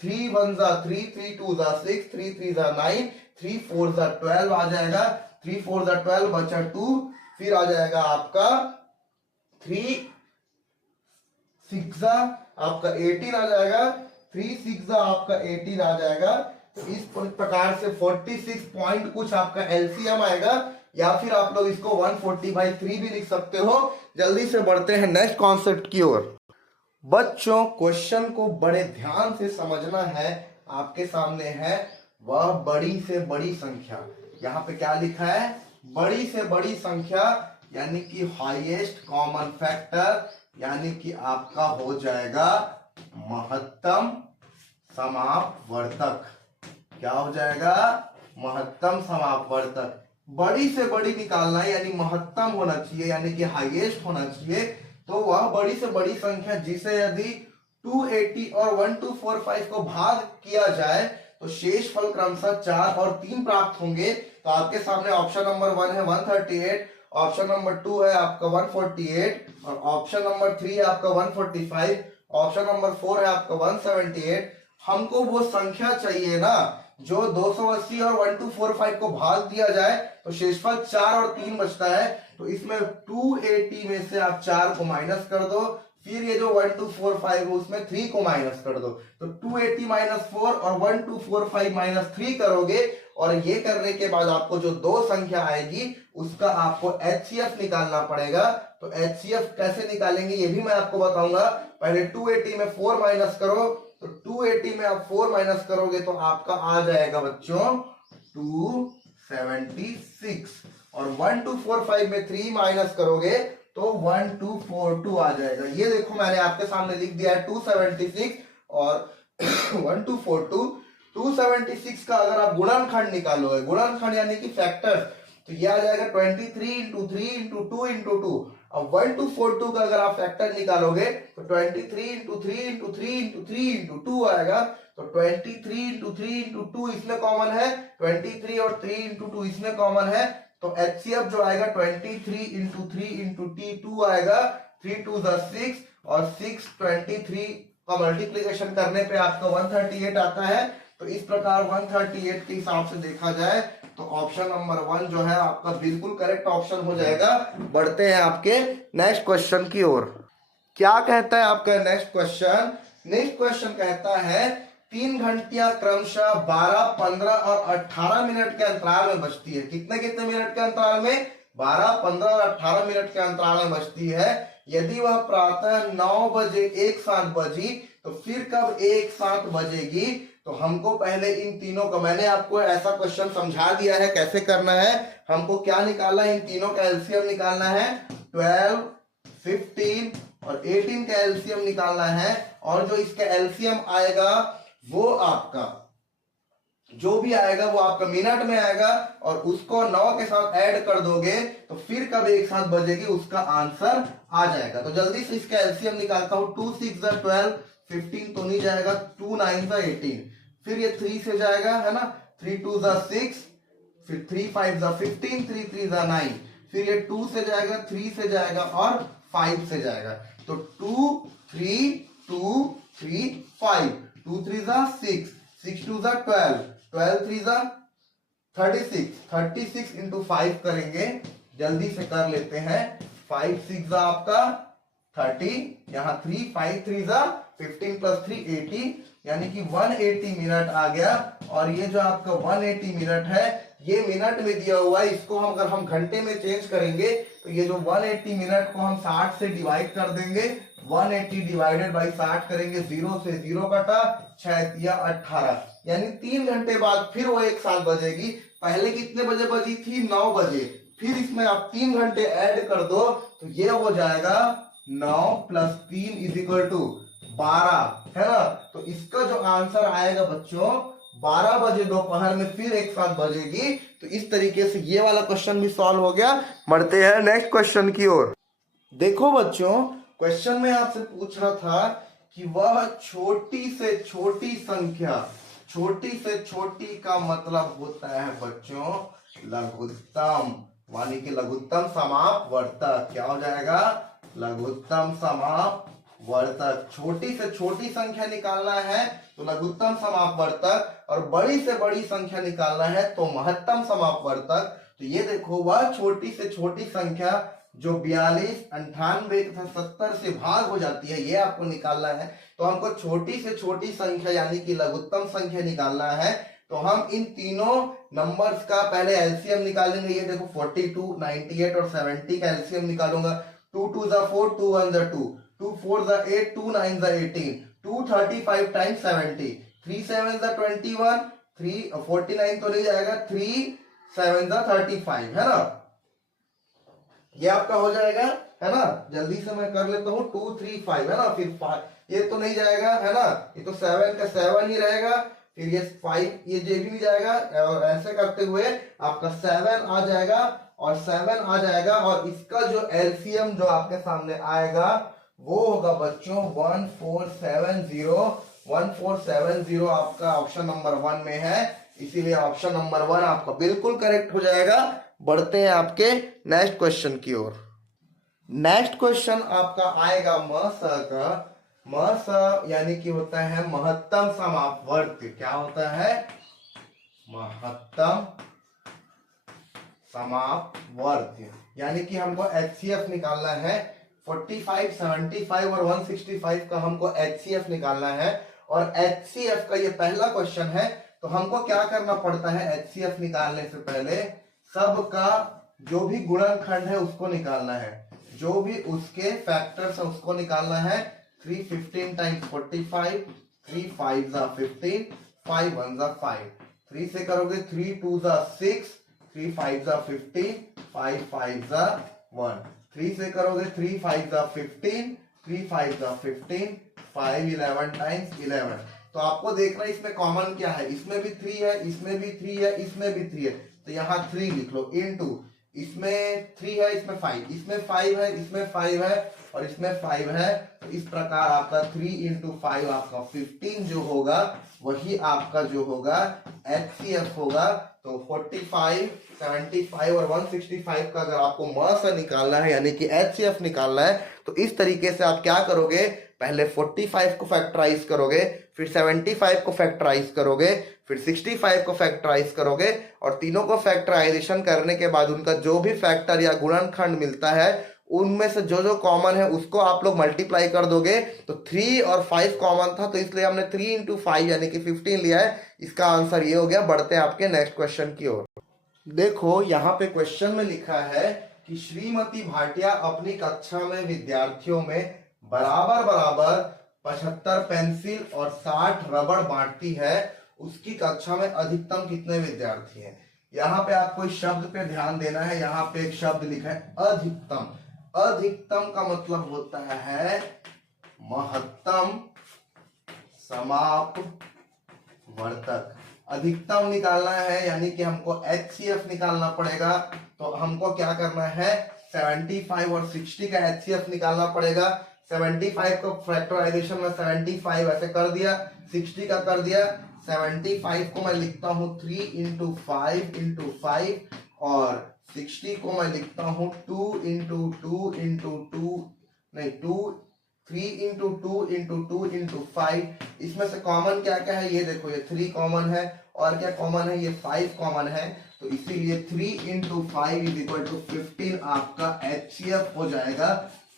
3 1 3, 3 2 6, 3 3 9, 3 4 12 आ जाएगा। 3 4 12 बचा 2, फिर आ जाएगा आपका 3 6 आपका 18 आ जाएगा। 3 6 आपका 18 आ जाएगा। तो इस प्रकार से 46 पॉइंट कुछ आपका एलसीएम आएगा, या फिर आप लोग इसको 140/3 भी लिख सकते हो। जल्दी से बढ़ते हैं नेक्स्ट कॉन्सेप्ट की ओर। बच्चों क्वेश्चन को बड़े ध्यान से समझना है। आपके सामने है वह बड़ी से बड़ी संख्या। यहाँ पे क्या लिखा है? बड़ी से बड़ी संख्या, यानी कि हाईएस्ट कॉमन फैक्टर, यानी कि आपका हो जाएगा महत्तम समापवर्तक। क्या हो जाएगा? महत्तम समापवर्तक। बड़ी से बड़ी निकालना है, यानी महत्तम होना चाहिए, यानी कि हाईएस्ट होना चाहिए। तो वह बड़ी से बड़ी संख्या जिसे यदि 280 और 1245 को भाग किया जाए तो शेष फल क्रमशः 4 और 3 प्राप्त होंगे। तो आपके सामने ऑप्शन नंबर 1 है 138, ऑप्शन नंबर 2 है आपका 148 और ऑप्शन नंबर 3 है आपका 145, ऑप्शन नंबर 4 है आपका 178। हमको वो संख्या चाहिए ना जो 280 और 1245 को भाग दिया जाए तो शेषफल 4 और 3 बचता है। तो इसमें 280 में से आप 4 को माइनस कर दो, फिर ये जो 1245 है उसमें 3 को माइनस कर दो। तो 280 - 4 और 1245 - 3 करोगे, और ये करने के बाद आपको जो दो संख्या आएगी उसका आपको एचसीएफ निकालना पड़ेगा। तो एचसीएफ कैसे निकालेंगे ये भी मैं आपको बताऊंगा। पहले 280 में 4 माइनस करो, तो 280 में आप 4 माइनस करोगे तो आपका आ जाएगा बच्चों 276, और 1245 में 3 माइनस करोगे तो 1242 आ जाएगा। ये देखो मैंने आपके सामने लिख दिया है 276 और 1242। 276 का अगर आप गुणनखंड निकालोगे, गुणनखंड यानी कि फैक्टर, तो ये आ जाएगा 23 × 3 × 2 × 2। अब 1242 का अगर आप फैक्टर निकालोगे तो 23 × 3 × 3 × 3 × 2 आएगा। तो 23 × 3 × 2 इसमें कॉमन है, 23 और 3 × 2 इसमें कॉमन है। तो एचसीएफ जो आएगा 23 × 3 × T2 आएगा। 3 2 6 और 6 23 का मल्टीप्लीकेशन करने पे आपका 138 आता है। तो इस प्रकार 138 के हिसाब से देखा जाए तो ऑप्शन नंबर 1 जो है आपका बिल्कुल करेक्ट ऑप्शन हो जाएगा। बढ़ते हैं आपके नेक्स्ट क्वेश्चन की ओर। क्या कहता है आपका नेक्स्ट क्वेश्चन? नेक्स्ट क्वेश्चन कहता है 3 घंटियां क्रमशः 12, 15 और 18 मिनट के अंतराल में बजती है। कितने कितने मिनट के अंतराल में? 12, 15 और 18 मिनट के अंतराल में बजती है। यदि वह प्रातः 9 बजे एक साथ बजी तो फिर कब एक साथ बजेगी? तो हमको पहले इन तीनों का, मैंने आपको ऐसा क्वेश्चन समझा दिया है कैसे करना है। हमको क्या निकालना है, इन तीनों का एलसीएम निकालना है। 12, 15 और 18 का एलसीएम निकालना है। और जो इसका एलसीएम आएगा वो आपका, जो भी आएगा वो आपका मिनट में आएगा, और उसको 9 के साथ ऐड कर दोगे तो फिर कब एक साथ बजेगी उसका आंसर आ जाएगा। तो जल्दी से इसका एलसीएम निकालता हूं। 2 6 12, 15 तो नहीं जाएगा, 2 9 18, फिर ये 3 से जाएगा, है ना, 3 2 6, फिर 3 5 15, 3 3 9, फिर ये 2 से जाएगा, 3 से जाएगा और 5 से जाएगा। तो 2 3 2 3 5, 2 3 6, 6 2 12, 12 3 36, 36 इंटू 5 करेंगे, जल्दी से कर लेते हैं। 5 6 आपका 30, यहाँ 3 5 3 15 प्लस 3 80, यानी कि 180 मिनट आ गया। और ये जो आपका 180 मिनट है ये मिनट में दिया हुआ है, इसको हम अगर हम घंटे में चेंज करेंगे तो ये जो 180 मिनट को हम 60 से डिवाइड कर देंगे। 180 डिवाइडेड बाई 60 करेंगे, 0 से 0 कटा, 6 या 18, यानी 3 घंटे बाद फिर वो एक साथ बजेगी। पहले कितने बजे बजी थी, 9 बजे, फिर इसमें आप 3 घंटे ऐड कर दो तो ये हो जाएगा 9 + 3 = 12, है ना। तो इसका जो आंसर आएगा बच्चों 12 बजे दोपहर में फिर एक साथ बजेगी। तो इस तरीके से ये वाला क्वेश्चन भी सॉल्व हो गया। बढ़ते हैं नेक्स्ट क्वेश्चन की ओर। देखो बच्चों, क्वेश्चन में आपसे पूछ रहा था कि वह छोटी से छोटी संख्या, छोटी से छोटी का मतलब होता है बच्चों लघुत्तम, यानी कि लघुत्तम समापवर्तक। क्या हो जाएगा, लघुत्तम समापवर्तक। छोटी से छोटी संख्या निकालना है तो लघुत्तम समापवर्तक, और बड़ी से बड़ी संख्या निकालना है तो महत्तम समापवर्तक। तो ये देखो, वह छोटी से छोटी संख्या जो 42, 98 तथा 70 से भाग हो जाती है, ये आपको निकालना है। तो हमको छोटी से छोटी संख्या यानी कि लघुत्तम संख्या निकालना है। तो हम इन तीनों नंबर्स का पहले एलसीएम निकालेंगे। ये देखो 42, 98 और 70 का एलसीएम निकालूंगा। 2 2 4, 2 1 2, 2 4 8, 2 9 18, 235 टाइम्स 70, 3 7 21, 3 49 तो नहीं जाएगा, 3 7 35, है ना। ये आपका हो जाएगा, है ना। जल्दी से मैं कर लेता हूँ। 2 3 5, है ना, फिर 5 ये तो नहीं जाएगा, है ना, ये तो 7 का 7 ही रहेगा, फिर ये 5 ये जे भी नहीं जाएगा, और ऐसे करते हुए आपका 7 आ जाएगा और 7 आ जाएगा। और इसका जो एलसीएम जो आपके सामने आएगा वो होगा बच्चों 1470। 1470 आपका ऑप्शन नंबर 1 में है, इसीलिए ऑप्शन नंबर 1 आपका बिल्कुल करेक्ट हो जाएगा। बढ़ते हैं आपके नेक्स्ट क्वेश्चन की ओर। नेक्स्ट क्वेश्चन आपका आएगा म का। म यानी कि होता है महत्तम समापवर्त्य। क्या होता है, महत्तम समापवर्त्य, यानी कि हमको एचसीएफ निकालना है। 45, 75 और 165 का हमको एचसीएफ निकालना है। और एचसीएफ का ये पहला क्वेश्चन है। तो हमको क्या करना पड़ता है एचसीएफ निकालने से पहले, सबका जो भी गुणनखंड है उसको निकालना है, जो भी उसके फैक्टर्स है उसको निकालना है। 3 15 टाइम्स 45, 3 5 15, 5 1 5, 3 से करोगे 3 2 6, 3 5 15, 5 5 1, 3 से करोगे 3 5 15, 3 5 15, 5 11 टाइम्स 11। तो आपको देखना है इसमें कॉमन क्या है, इसमें भी 3 है, इसमें भी 3 है, इसमें भी 3 है, तो यहाँ 3 लिख लो इनटू, इसमें 3 है, इसमें 5, इसमें 5 है, इसमें 5 है और इसमें 5 है। तो इस प्रकार आपका 3 × 5 आपका 15 जो होगा वही आपका जो होगा एचसीएफ होगा। तो 45, 75 और 165 का अगर आपको म निकालना है यानी कि एचसीएफ निकालना है तो इस तरीके से आप क्या करोगे, पहले 45 को फैक्टराइज करोगे, फिर 75 को फैक्टराइज करोगे, फिर 65 को फैक्टराइज करोगे और तीनों को फैक्टराइजेशन करने के बाद उनका जो भी फैक्टर या गुणनखंड मिलता है उनमें से जो जो कॉमन है उसको आप लोग मल्टीप्लाई कर दोगे। तो 3 और 5 कॉमन था तो इसलिए हमने 3 × 5 यानी कि 15 लिया है। इसका आंसर ये हो गया। बढ़ते हैं आपके नेक्स्ट क्वेश्चन की ओर। देखो यहाँ पे क्वेश्चन में लिखा है कि श्रीमती भाटिया अपनी कक्षा में विद्यार्थियों में बराबर बराबर 75 पेंसिल और 60 रबड़ बांटती है, उसकी कक्षा में अधिकतम कितने विद्यार्थी हैं। यहाँ पे आपको इस शब्द पे ध्यान देना है। यहाँ पे एक शब्द लिखा है अधिकतम। अधिकतम का मतलब होता है महत्तम समापवर्तक। अधिकतम निकालना है यानी कि हमको HCF निकालना पड़ेगा। तो हमको क्या करना है, 75 और 60 का HCF निकालना पड़ेगा। 75 को फैक्टराइजेशन में 75 ऐसे कर दिया, 60 का कर दिया। 75 को मैं लिखता हूं 3 इंटू 5 और 60 को मैं लिखता हूं 2 इंटू 2 इंटू 2 नहीं 2 3 इंटू 2 इंटू 2 इंटू 5। इसमें से कॉमन क्या क्या है, ये देखो, ये 3 कॉमन है और क्या कॉमन है, ये 5 कॉमन है। तो इसीलिए 3 इंटू 5 इज इक्वल टू 15 आपका HCF हो जाएगा।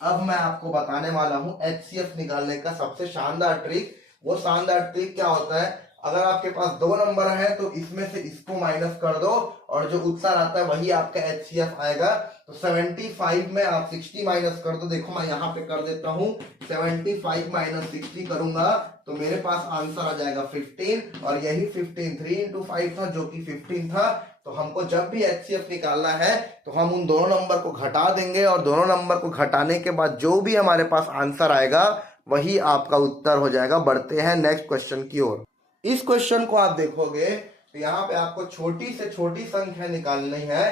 अब मैं आपको बताने वाला हूं HCF निकालने का सबसे शानदार ट्रिक। वो शानदार ट्रिक क्या होता है, अगर आपके पास 2 नंबर है तो इसमें से इसको माइनस कर दो और जो उत्तर आता है वही आपका HCF आएगा। तो 75 में आप 60 माइनस कर दो। देखो मैं यहाँ पे कर देता हूँ 75 माइनस 60 करूंगा तो मेरे पास आंसर आ जाएगा 15 और यही 15 3 इंटू 5 था जो कि 15 था। तो हमको जब भी HCF निकालना है तो हम उन दोनों नंबर को घटा देंगे और दोनों नंबर को घटाने के बाद जो भी हमारे पास आंसर आएगा वही आपका उत्तर हो जाएगा। बढ़ते हैं नेक्स्ट क्वेश्चन की ओर। इस क्वेश्चन को आप देखोगे तो यहाँ पे आपको छोटी से छोटी संख्या निकालनी है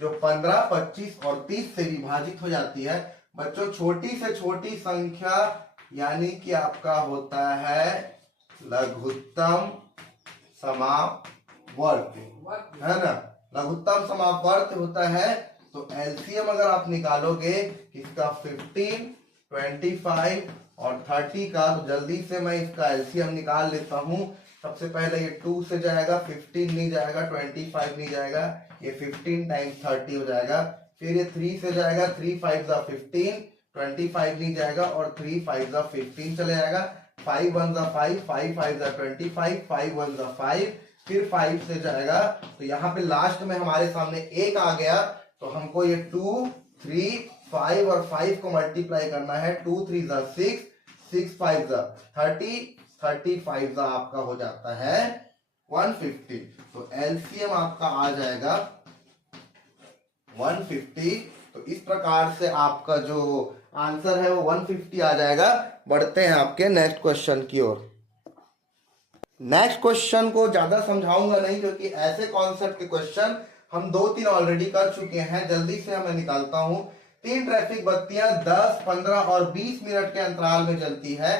जो 15, 25 और 30 से विभाजित हो जाती है। बच्चों छोटी से छोटी संख्या यानी कि आपका होता है लघुत्तम समापवर्त, है ना। लघुत्तम समापवर्त होता है। तो एलसीएम अगर आप निकालोगे इसका 15, 25 और 30 का, तो जल्दी से मैं इसका एलसीएम निकाल लेता हूं। सबसे पहले ये 2 से जाएगा, 15 नहीं जाएगा, 25 नहीं जाएगा, ये 15 टाइम्स 30 हो जाएगा। फिर ये 3 से जाएगा, 3 5 जा 15, 25 नहीं जाएगा और 3 5 जा 15 चले जाएगा। 5 1 जा 5, 5 5 जा 25, 5 1 जा 5, फिर 5 से जाएगा। तो यहाँ पे लास्ट में हमारे सामने 1 आ गया। तो हमको ये 2 3 5 और 5 को मल्टीप्लाई करना है। 2 3 जा 6, 6 5 जा 30, 35 जा आपका हो जाता है 150। तो एलसीएम आपका आ जाएगा 150। तो इस प्रकार से आपका जो आंसर है वो 150 आ जाएगा। बढ़ते हैं आपके नेक्स्ट क्वेश्चन की ओर। नेक्स्ट क्वेश्चन को ज्यादा समझाऊंगा नहीं क्योंकि ऐसे कॉन्सेप्ट के क्वेश्चन हम 2-3 ऑलरेडी कर चुके हैं। जल्दी से मैं निकालता हूं। 3 ट्रैफिक बत्तियां 10, 15 और 20 मिनट के अंतराल में जलती है।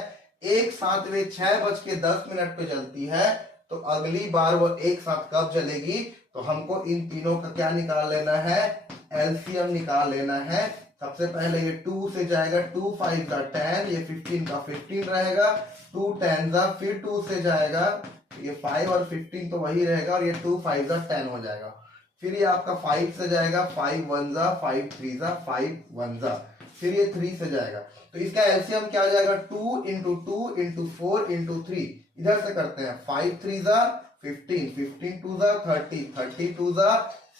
एक साथ वे 6:10 पे जलती है। तो अगली बार वो एक साथ कब जलेगी। तो हमको इन तीनों का क्या निकाल लेना है, एलसीएम निकाल लेना है। सबसे पहले ये 2 से जाएगा, 2 5 का 10, ये 15 का 15 रहेगा। 2 10 जा, फिर 2 से जाएगा, ये 5 और 15 तो वही रहेगा और ये 2 5 जा 10 हो जाएगा। फिर ये आपका 5 से जाएगा, 5 1 जा, 5 3 जा, 5 1 जा, फिर ये 3 से जाएगा। तो इसका एलसीएम क्या आ जाएगा, 2 इंटू 2 इंटू 4 इंटू 3। इधर से करते हैं, 5 3 जा 15, 15 2 जा 30, 30 2 जा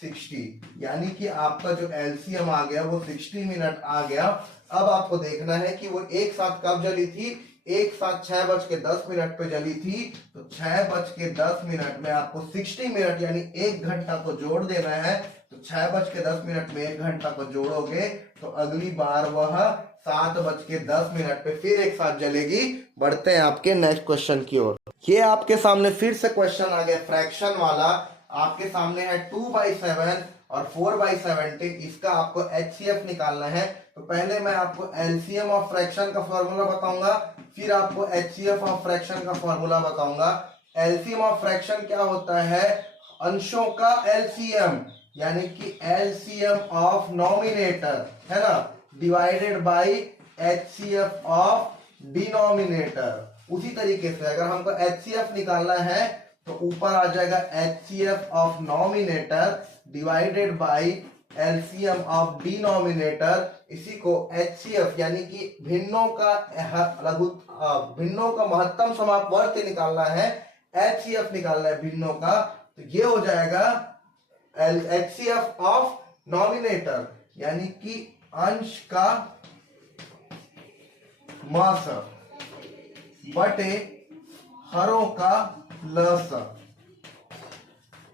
60। यानी कि आपका जो एलसीएम आ गया वो 60 मिनट आ गया। अब आपको देखना है कि वो एक साथ कब जली थी। एक साथ 6:10 पे जली थी। तो 6:10 में आपको 60 मिनट यानी 1 घंटा को जोड़ देना है। तो 6:10 में 1 घंटा को जोड़ोगे तो अगली बार वह 7:10 पे फिर एक साथ जलेगी। बढ़ते हैं आपके नेक्स्ट क्वेश्चन की ओर। ये आपके सामने फिर से क्वेश्चन आ गया फ्रैक्शन वाला। आपके सामने है 2/7 और 4/17। इसका आपको HCF निकालना है। तो पहले मैं आपको LCM ऑफ फ्रैक्शन का फॉर्मूला बताऊंगा, फिर आपको HCF ऑफ फ्रैक्शन का फॉर्मूला बताऊंगा। LCM ऑफ फ्रैक्शन क्या होता है, अंशों का LCM यानी कि LCM ऑफ नॉमिनेटर, है ना, divided by HCF of denominator. उसी तरीके से अगर हमको HCF निकालना है तो ऊपर आ जाएगा HCF of nominator divided by LCM of denominator. इसी को HCF यानी कि भिन्नों का महत्तम समापवर्त निकालना है, HCF निकालना है भिन्नों का। तो ये हो जाएगा HCF ऑफ नॉमिनेटर यानी कि अंश का मास, बटे हरों का लसा।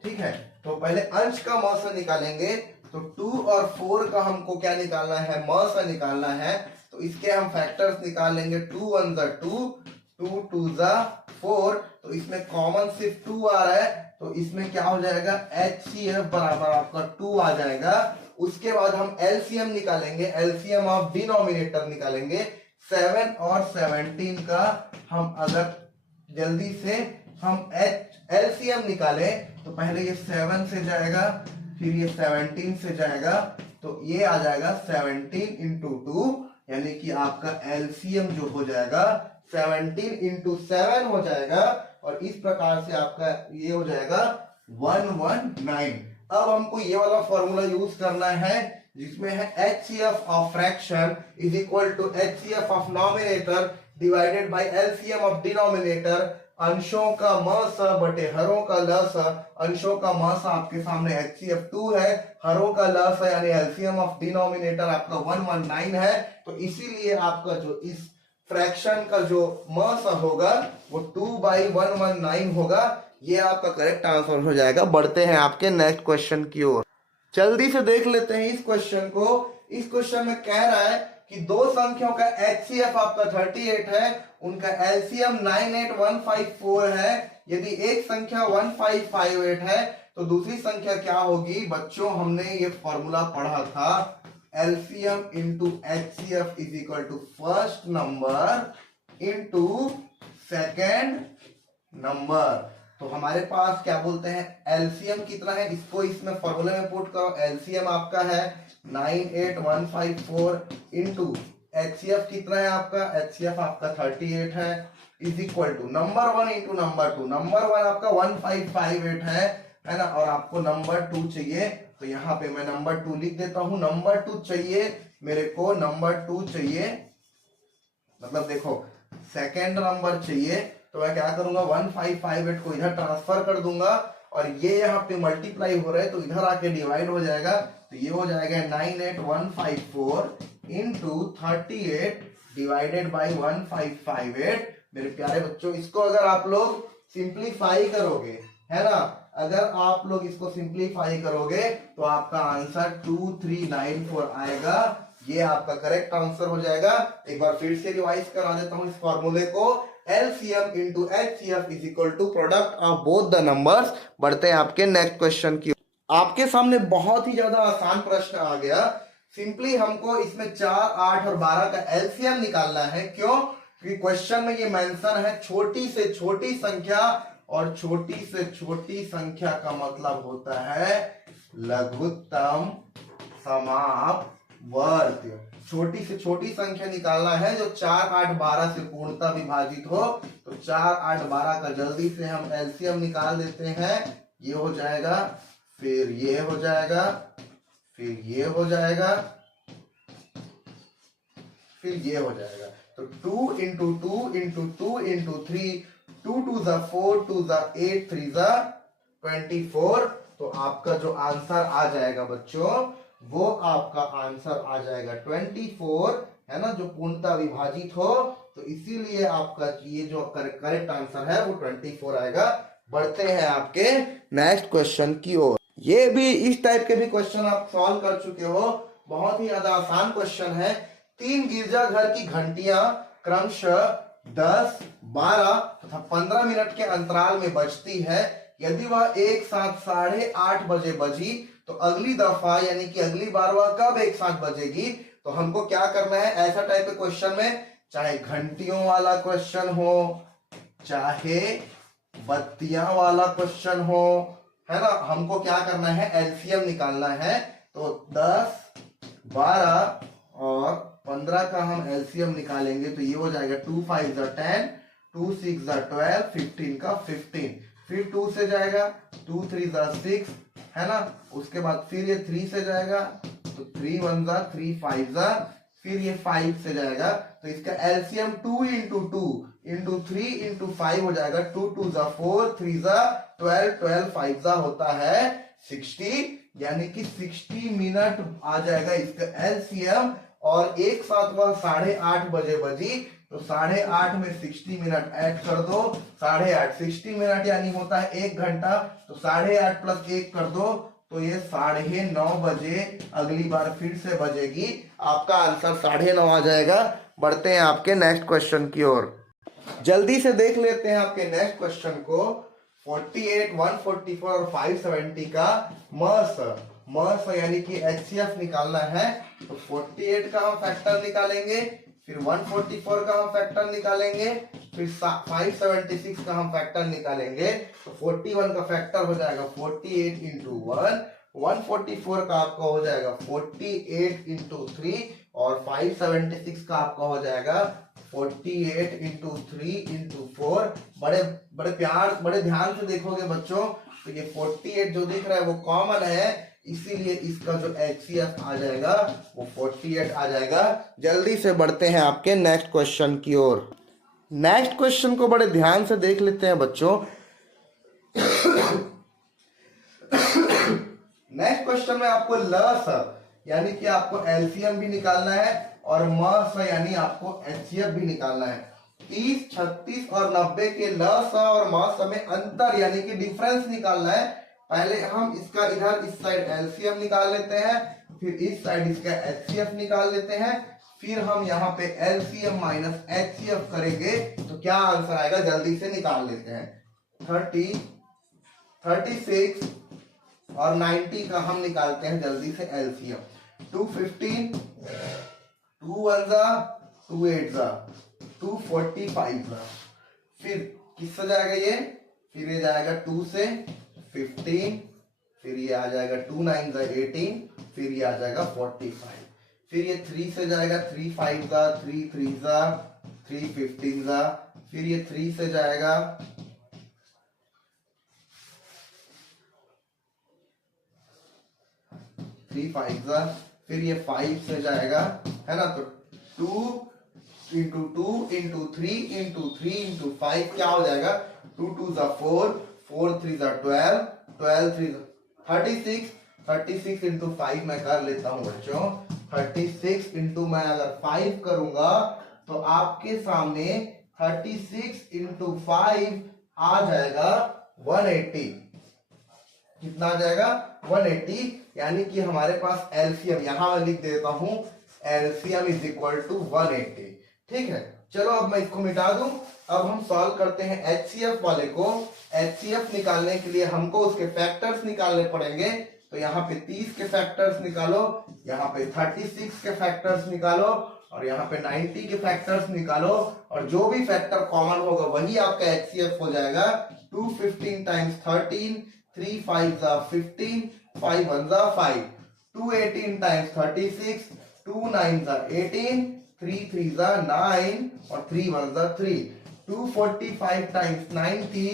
ठीक है, तो पहले अंश का मौसा निकालेंगे, तो 2 और 4 का हमको क्या निकालना है, मौसा निकालना है। तो इसके हम फैक्टर्स निकाल लेंगे, 2 1 जा 2, 2 2 जा 4, तो इसमें कॉमन सिर्फ 2 आ रहा है, तो इसमें क्या हो जाएगा, HCF बराबर आपका 2 आ जाएगा। उसके बाद हम एलसीएम निकालेंगे, एलसीएम ऑफ डिनोमिनेटर निकालेंगे। 7 और 17 का हम अगर जल्दी से हम एलसीएम निकालें, तो पहले ये 7 से जाएगा, फिर ये 17 से जाएगा, तो ये आ जाएगा 17 इंटू 2, यानी कि आपका एलसीएम जो हो जाएगा 17 इंटू 7 हो जाएगा, और इस प्रकार से आपका ये हो जाएगा 119। अब हमको ये वाला फॉर्मूला यूज करना है जिसमें है HCF of fraction is equal to HCF of nominator divided by LCM of denominator. अंशों का मस बटे हरों का लस। अंशों का मस आपके सामने HCF 2 है, हरों का लस यानी एलसीएम ऑफ डिनोमिनेटर आपका 119 है। तो इसीलिए आपका जो इस फ्रैक्शन का जो मस होगा वो 2/119 होगा। ये आपका करेक्ट आंसर हो जाएगा। बढ़ते हैं आपके नेक्स्ट क्वेश्चन की ओर, जल्दी से देख लेते हैं इस क्वेश्चन को। इस क्वेश्चन में कह रहा है कि दो संख्याओं का HCF आपका 38 है, उनका LCM 98154 है। यदि एक संख्या 1558 है तो दूसरी संख्या क्या होगी। बच्चों हमने ये फॉर्मूला पढ़ा था, LCM into HCF is equal to first number into second number. तो हमारे पास क्या बोलते हैं, एलसीएम कितना है, इसको इसमें फॉर्मूले में पुट करो। एलसीएम आपका है 98154 इंटू एचसीएफ कितना है आपका, एचसीएफ आपका 38 है, is equal to number 1 into number 2। Number 1 आपका 1558 है ना, और आपको नंबर 2 चाहिए, तो यहाँ पे मैं नंबर 2 लिख देता हूं। नंबर 2 चाहिए मेरे को, नंबर 2 चाहिए, मतलब देखो सेकेंड नंबर चाहिए, तो मैं क्या करूंगा 1558 को इधर ट्रांसफर कर दूंगा, और ये यहाँ पे मल्टीप्लाई हो रहा है तो इधर आके डिवाइड हो जाएगा, तो ये हो जाएगा 98154 इंटू 38 डिवाइडेड बाई 1558। मेरे प्यारे बच्चों, इसको अगर आप लोग सिंप्लीफाई करोगे, है ना, अगर आप लोग इसको सिंप्लीफाई करोगे तो आपका आंसर 2394 आएगा। ये आपका करेक्ट आंसर हो जाएगा। एक बार फिर से रिवाइज करा देता हूं इस फॉर्मूले को, LCM into HCF is equal to product of both the numbers. बढ़ते हैं आपके नेक्स्ट क्वेश्चन की। आपके सामने बहुत ही ज्यादा आसान प्रश्न आ गया। सिंपली हमको इसमें 4, 8 और 12 का LCM निकालना है। क्यों? क्योंकि क्वेश्चन में ये मेंशन है छोटी से छोटी संख्या, और छोटी से छोटी संख्या का मतलब होता है लघुत्तम समापवर्ती। छोटी से छोटी संख्या निकालना है जो 4, 8, 12 से पूर्णतः विभाजित हो। तो 4, 8, 12 का जल्दी से हम एलसीएम निकाल देते हैं। ये हो जाएगा, फिर ये हो जाएगा, फिर ये हो जाएगा, फिर ये हो जाएगा। तो 2 इंटू 2 इंटू 2 इंटू 3, 2 2 जा 4, 2 जा 8, 3 जा 24। तो आपका जो आंसर आ जाएगा बच्चों, वो आपका आंसर आ जाएगा 24, है ना, जो पूर्णतः विभाजित हो। तो इसीलिए आपका ये जो करेक्ट आंसर है वो 24 आएगा। बढ़ते हैं आपके नेक्स्ट क्वेश्चन की ओर। ये भी इस टाइप के भी क्वेश्चन आप सॉल्व कर चुके हो, बहुत ही ज्यादा आसान क्वेश्चन है। 3 गिरजाघर की घंटियां क्रमशः 10, 12 तथा 15 मिनट के अंतराल में बजती है। यदि वह एक साथ 8:30 बजे बजी तो अगली दफा यानी कि अगली बार वह कब एक साथ बजेगी। तो हमको क्या करना है, ऐसा टाइप के क्वेश्चन में, चाहे घंटियों वाला क्वेश्चन हो, चाहे बत्तियां वाला क्वेश्चन हो, है ना, हमको क्या करना है, एलसीएम निकालना है। तो 10, 12 और 15 का हम एलसीएम निकालेंगे तो ये हो जाएगा 2 5 जा 10, 2 6 जा 12, 15 का 15, फिर 2 से जाएगा, 2 3 जा 6, है ना, उसके बाद फिर ये 3 से जाएगा, तो 3 1 जा 3 5 जा, फिर ये 5 से जाएगा। तो इसका एलसीएम 2 इंटू 2 इंटू 3 इंटू 5 हो जाएगा। 2 2 जा 4, 3 जा 12, 12 5 जा होता है 60, यानी कि 60 मिनट आ जाएगा इसका एलसीएम। और एक साथ वह 8:30 बजे बजी तो 8:30 में 60 मिनट ऐड कर दो, 8:30 60 मिनट यानी होता है 1 घंटा, तो 8:30 प्लस 1 कर दो तो ये 9:30 बजे अगली बार फिर से बजेगी। आपका आंसर 9:30 आ जाएगा। बढ़ते हैं आपके नेक्स्ट क्वेश्चन की ओर। जल्दी से देख लेते हैं आपके नेक्स्ट क्वेश्चन को। 48, 144 और 570 का मस यानी कि HCF निकालना है। तो 48 का हम फैक्टर निकालेंगे, फिर 144 का हम फैक्टर निकालेंगे, फिर 576 का हम फैक्टर निकालेंगे। तो 41 का फैक्टर हो जाएगा 48 इंटू 1, 144 का आपका हो जाएगा 48 इंटू 3 और 576 का आपका हो जाएगा 48 इंटू 3 इंटू 4। बड़े ध्यान से देखोगे बच्चों तो ये 48 जो दिख रहा है वो कॉमन है, इसीलिए इसका जो HCF आ जाएगा वो 48 आ जाएगा। जल्दी से बढ़ते हैं आपके नेक्स्ट क्वेश्चन की ओर। नेक्स्ट क्वेश्चन को बड़े ध्यान से देख लेते हैं बच्चों। नेक्स्ट क्वेश्चन में आपको लस यानी कि आपको LCM भी निकालना है और मस यानी आपको HCF भी निकालना है। 30, 36 और 90 के लस और मस में अंतर यानी कि डिफरेंस निकालना है। पहले हम इसका इधर इस साइड LCM निकाल लेते हैं, फिर इस साइड इसका HCF निकाल लेते हैं, फिर हम यहाँ पे LCM माइनस HCF करेंगे तो क्या आंसर आएगा जल्दी से निकाल लेते हैं। 30, 36 और 90 का हम निकालते हैं जल्दी से LCM। 215, 2 1 2 8 245, फिर किससे जाएगा ये, फिर ये जाएगा 2 से 15, फिर ये आ जाएगा 2 9 18, फिर ये आ जाएगा 45, फिर ये 3 से जाएगा 3 5 3 3 3 15, फिर ये 3 से जाएगा 3 5, फिर ये 5 से जाएगा, है ना। तो 2 इंटू 2 इंटू 3 इंटू 3 इंटू 5 क्या हो जाएगा, 2 2 4, 4 3 12, 12 3 36, 36 इंटू 5 मैं कर लेता हूं बच्चों। 36 इंटू मैं अगर 5 करूंगा तो आपके सामने 36 इंटू 5 आ जाएगा 180। कितना आ जाएगा 180, यानी कि हमारे पास LCM यहां मैं लिख देता हूं LCM इज इक्वल टू 180। ठीक है, चलो अब मैं इसको मिटा दूं। अब हम सॉल्व करते हैं HCF वाले को। HCF निकालने के लिए हमको उसके फैक्टर्स निकालने पड़ेंगे। तो यहाँ पे 30 के फैक्टर्स निकालो, यहाँ पे 36 के फैक्टर्स निकालो और यहाँ पे 90 के फैक्टर्स निकालो, और जो भी फैक्टर कॉमन होगा वही आपका HCF हो जाएगा। 215 टाइम्स 13, 3 5 15, 5 1 5, 218 टाइम्स 36, 2 9 18, 3 3 9 और 3 1 3, 245 टाइम्स 90,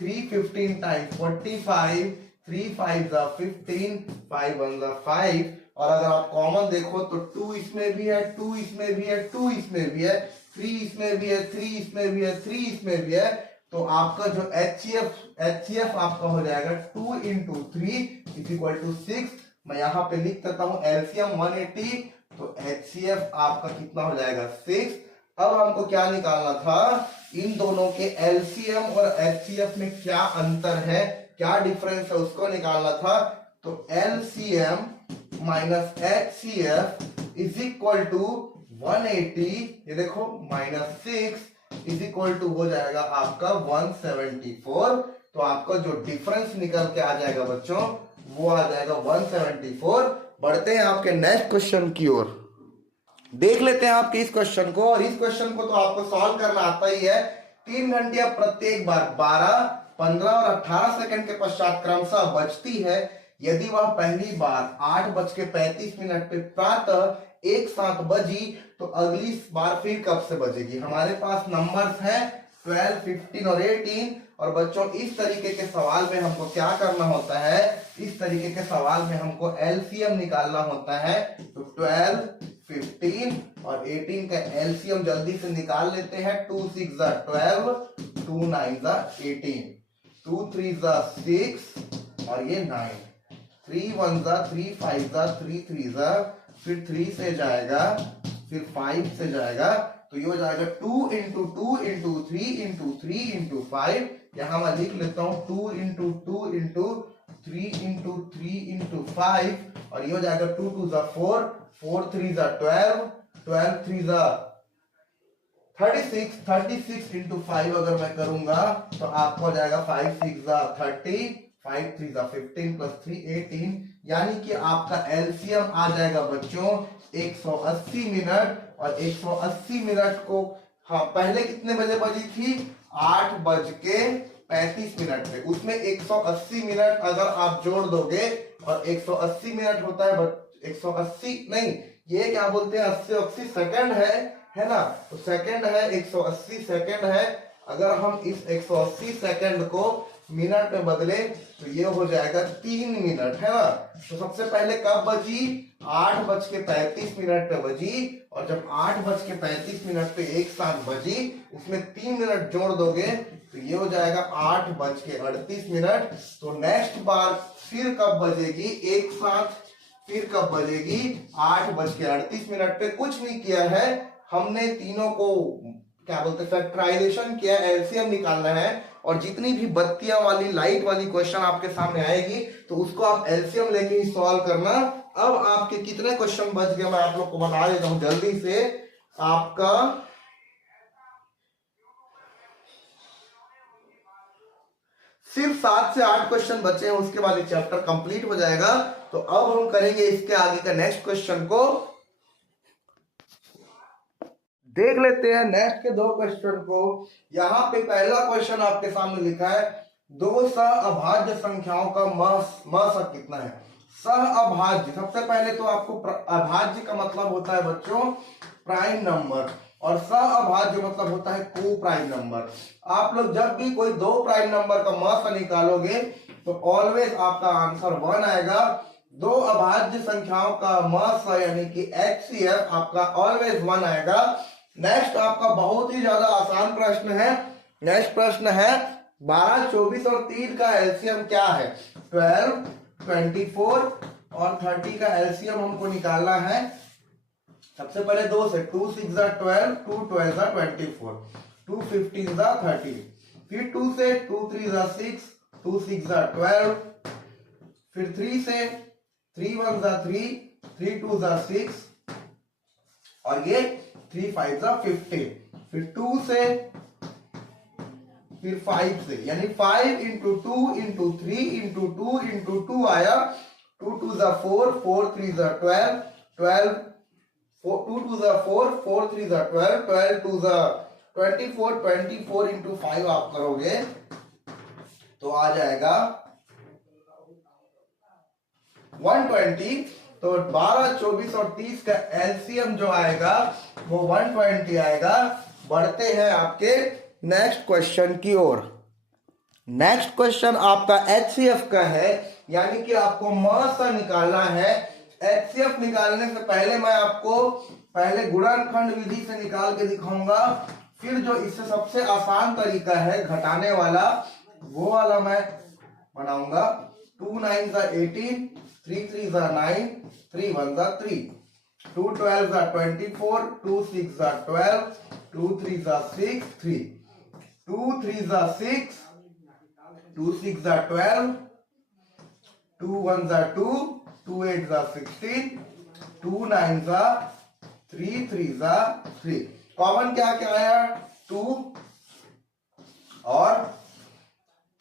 315 टाइम्स 45, 3 5 15, 5 1 5। और अगर आप कॉमन देखो तो 2 इसमें भी है, 2 इसमें भी है, 2 इसमें भी है, 3 इसमें भी है, 3 इसमें भी है, 3 इसमें भी है। तो आपका जो HCF आपका हो जाएगा 2 इंटू 3 इज इक्वल टू 6। मैं यहाँ पे लिख देता हूँ LCM 180, तो HCF आपका कितना हो जाएगा 6। अब हमको क्या निकालना था, इन दोनों के LCM और HCF में क्या अंतर है, क्या डिफरेंस है, उसको निकालना था। तो LCM minus HCF is equal to 180, ये देखो -6 इज इक्वल टू हो जाएगा आपका 174। तो आपका जो डिफरेंस निकल के आ जाएगा बच्चों वो आ जाएगा 174। बढ़ते हैं आपके नेक्स्ट क्वेश्चन की ओर। देख लेते हैं आपके इस क्वेश्चन को, और इस क्वेश्चन को तो आपको सॉल्व करना आता ही है। 3 घंटियां प्रत्येक बार 12, 15 और 18 सेकंड के पश्चात क्रमशः बजती है। यदि वह पहली बार 8:35 पे प्रातः एक साथ बजी तो अगली बार फिर कब से बजेगी। हमारे पास नंबर्स हैं 12, 15 और 18। और बच्चों इस तरीके के सवाल में हमको क्या करना होता है, इस तरीके के सवाल में हमको LCM निकालना होता है। तो 12, 15 और 18 का LCM जल्दी से निकाल लेते हैं। 2 6 12, 2 9 18, 2 3 6 और ये 9, 3 1 3 5 3 3, फिर 3 से जाएगा, फिर 5 से जाएगा। तो ये हो जाएगा 2 इंटू 2 इंटू 3 इंटू 3 इंटू 5। यहां मैं लिख लेता हूं 2 इंटू 2 इंटू 3 इंटू 3 इंटू 5 और ये हो जाएगा 2 2 जा 4, 4 3 जा 12, 12 3 जा 36, 36 इंटू 5 अगर मैं करूंगा तो आपको हो जाएगा 5 6 जा 30, 5 3 जा 15 प्लस 3 18, यानी कि आपका एलसीएम आ जाएगा बच्चों 180 मिनट। और 180 मिनट को हाँ पहले कितने बजे बजी थी 8:35 पे, उसमें 180 मिनट अगर आप जोड़ दोगे और 180 मिनट होता है 180 नहीं, ये क्या बोलते हैं 80 सेकंड है ना, तो सेकंड है 180 सेकंड है। अगर हम इस 180 सेकंड को मिनट में बदले तो ये हो जाएगा 3 मिनट, है ना। तो सबसे पहले कब बजी 8:35 पे बजी, और जब 8:35 पे एक साथ बजी उसमें 3 मिनट जोड़ दोगे तो ये हो जाएगा 8:38। तो नेक्स्ट बार फिर कब बजेगी एक साथ, फिर कब बजेगी 8:38 पे। कुछ नहीं किया है हमने, तीनों को क्या बोलते हैं फैक्टराइजेशन किया, एलसीएम निकालना है। और जितनी भी बत्तियां वाली लाइट वाली क्वेश्चन आपके सामने आएगी तो उसको आप एलसीएम लेके ही सॉल्व करना। अब आपके कितने क्वेश्चन बच गए मैं आप लोग को बता देता हूं जल्दी से। आपका सिर्फ 7 से 8 क्वेश्चन बचे हैं, उसके बाद ये चैप्टर कंप्लीट हो जाएगा। तो अब हम करेंगे इसके आगे का नेक्स्ट क्वेश्चन को देख लेते हैं। नेक्स्ट के 2 क्वेश्चन को, यहाँ पे पहला क्वेश्चन आपके सामने लिखा है 2 सहअभाज्य संख्याओं का म कितना है। सहअभाज्य, सबसे पहले तो आपको अभाज्य का मतलब होता है बच्चों प्राइम नंबर, और सहअभाज्य मतलब होता है को प्राइम नंबर। आप लोग जब भी कोई 2 प्राइम नंबर का म निकालोगे तो ऑलवेज आपका आंसर 1 आएगा। 2 अभाज्य संख्याओं का म यानी कि HCF आपका ऑलवेज 1 आएगा। नेक्स्ट आपका बहुत ही ज्यादा आसान प्रश्न है। नेक्स्ट प्रश्न है 12, 24 और 3 का एलसीएम क्या है। 12, 24 और 30 का एलसीएम हमको निकालना है। सबसे पहले 2 से 2 6 12, 2 12 24, 2 15 30, फिर 2 से 2 3 6, 2 6 12, फिर 3 से 3 1 3, 3 2 6 और ये 3 5 15, फिर 2 से फिर 5 से, यानी 5 इंटू 2 इंटू 3 इंटू 2 इंटू 2 आया। 2 2 4, 4 3 12, 12 2 2 4, 4 3 12, 12 2 24, 24 इंटू 5 आप करोगे तो आ जाएगा 120। तो 12, 24 और 30 का एलसीएम जो आएगा वो 120 आएगा। बढ़ते हैं आपके नेक्स्ट क्वेश्चन की ओर। नेक्स्ट क्वेश्चन आपका HCF का है, यानी कि आपको म सा निकालना है। HCF निकालने से पहले मैं आपको पहले गुणनखंड विधि से निकाल के दिखाऊंगा, फिर जो इससे सबसे आसान तरीका है घटाने वाला वो वाला मैं बनाऊंगा। 2 9 18, 3 3 9, 3 1 3, 2 12 24, 2 6 12, 2 3 6 3, 2 3 6, 2 6 12, 2 1 2, 2 8 16, 2 9 3, 3 3। कॉमन क्या क्या आया 2 और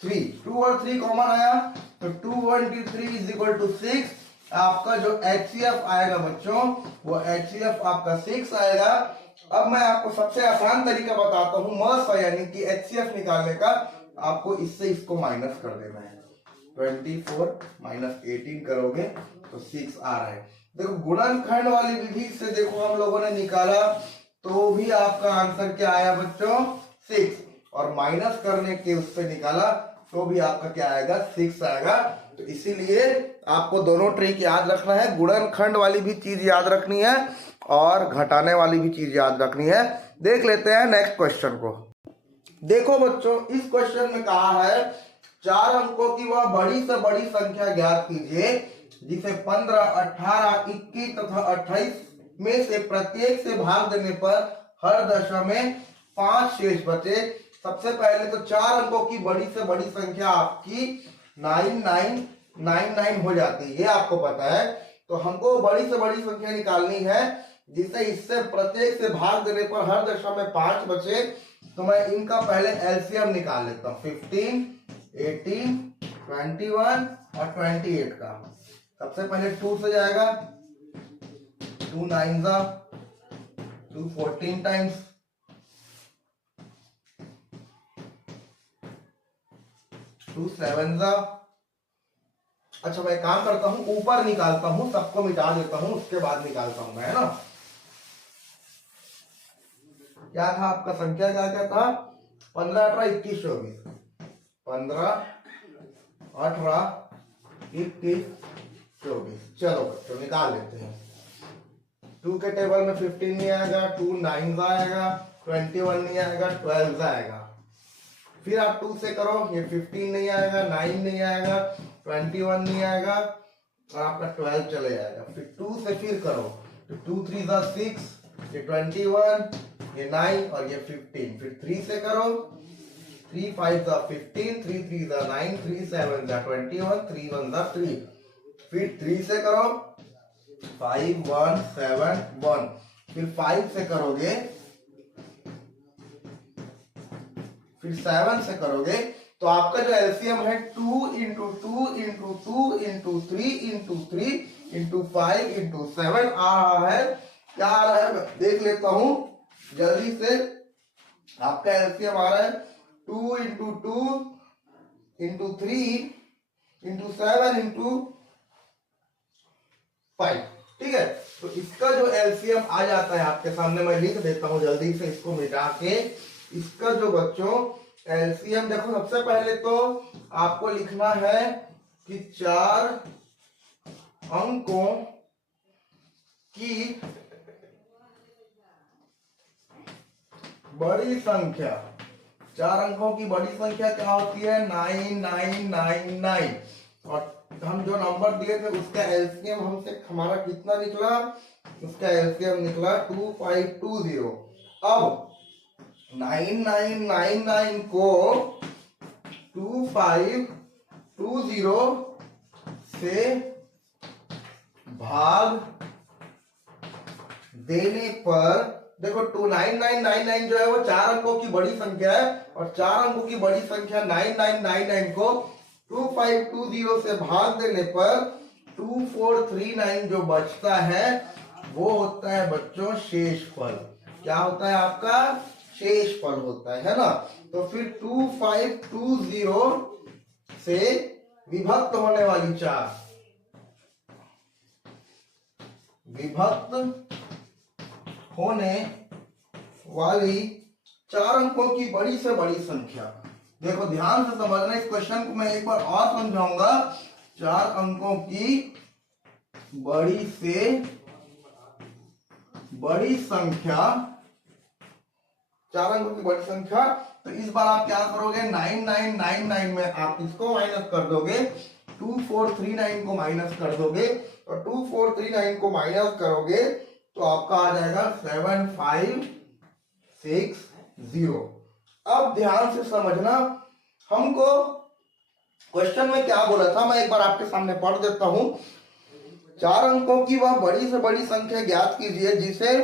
3, 2 और 3 कॉमन आया तो 2 1 2 3 इज इक्वल टू 6। आपका जो HCF आएगा बच्चों वो HCF आपका 6 आएगा। अब मैं आपको सबसे आसान तरीका बताता हूं म यानी कि HCF निकालने का। आपको इससे इसको माइनस कर देना है। 24 माइनस 18 करोगे तो 6 आ रहा है। देखो गुणनखंड वाली विधि से देखो हम लोगों ने निकाला तो भी आपका आंसर क्या आया बच्चों 6, और माइनस करने के उससे निकाला तो भी आपका क्या आएगा 6 आएगा। तो इसीलिए आपको दोनों ट्रिक याद रखना है, गुणनखंड वाली भी चीज याद रखनी है और घटाने वाली भी चीज याद रखनी है। देख लेते हैं नेक्स्ट क्वेश्चन को। देखो बच्चों इस क्वेश्चन में कहा है 4 अंकों की वह बड़ी से बड़ी संख्या ज्ञात कीजिए जिसे 15, 18, 21 तथा 28 में से प्रत्येक से भाग देने पर हर दशा में 5 शेष बचे। सबसे पहले तो 4 अंकों की बड़ी से बड़ी संख्या आपकी 9999 हो जाती है, ये आपको पता है। तो हमको बड़ी से बड़ी संख्या निकालनी है जिसे इससे प्रत्येक से भाग देने पर हर दशा में 5 बचे। तो मैं इनका पहले एलसीएम निकाल लेता हूं, 15, 18, 21 और 28 का। सबसे पहले 2 से जाएगा, 2 9 जा, 2 14 टाइम्स, 2 7 जा। अच्छा मैं काम करता हूं, ऊपर निकालता हूं, सबको मिटा देता हूं, उसके बाद निकालता हूं मैं, है ना। क्या था आपका संख्या, क्या क्या था, 15 18 21 24, 15 18 21 24। चलो बच्चों निकाल लेते हैं। 2 के टेबल में 15 नहीं आएगा, 2 9 आएगा, 21 नहीं आएगा, 12 आएगा। फिर आप 2 से करो, ये 15 नहीं आएगा, 9 नहीं आएगा, 21 नहीं आएगा और आपका 12 चले जाएगा। फिर 2 से फिर करो, तो 2 3 6, ये 21, ये 9 और ये 15। फिर 3 से करो, 3 5 15, 3 3 9, 3 7 21, 3 1 3। फिर 3 से करो, 5 1 7 1। फिर 5 से करोगे, फिर 7 से करोगे, तो आपका जो एलसीएम है 2 into 2 into 2 into 3 into 3 into 5 into 7 आ रहा है। क्या आ रहा है देख लेता हूं जल्दी से। आपका एलसीएम आ रहा है 2 इंटू 2 इंटू 3 इंटू 7 इंटू 5। ठीक है, तो इसका जो एलसीएम आ जाता है आपके सामने, मैं लिख देता हूं जल्दी से इसको मिटा के। इसका जो बच्चों एलसीएम देखो, सबसे पहले तो आपको लिखना है कि 4 अंकों की बड़ी संख्या, 4 अंकों की बड़ी संख्या क्या होती है, 9999। और हम जो नंबर दिए थे उसका एलसीएम हमसे हमारा कितना निकला, उसका एलसीएम निकला 2520। अब 9999 को 2520 से भाग देने पर देखो, 29999 जो है वो 4 अंकों की बड़ी संख्या है और 4 अंकों की बड़ी संख्या 9999 को 2520 से भाग देने पर 2439 जो बचता है वो होता है बच्चों शेषफल। क्या होता है आपका, शेषफल होता है ना। तो फिर 2520 से विभक्त होने वाली 4, विभक्त होने वाली 4 अंकों की बड़ी से बड़ी संख्या। देखो ध्यान से समझना इस क्वेश्चन को, मैं एक बार और समझाऊंगा। 4 अंकों की बड़ी से बड़ी संख्या, 4 अंकों की बड़ी संख्या। तो इस बार आप क्या करोगे, 9999 में आप इसको माइनस कर दोगे, 2439 को माइनस कर दोगे और 2439 को माइनस करोगे तो आपका आ जाएगा 7560। अब ध्यान से समझना, हमको क्वेश्चन में क्या बोला था, मैं एक बार आपके सामने पढ़ देता हूं। 4 अंकों की वह बड़ी से बड़ी संख्या ज्ञात कीजिए जिसे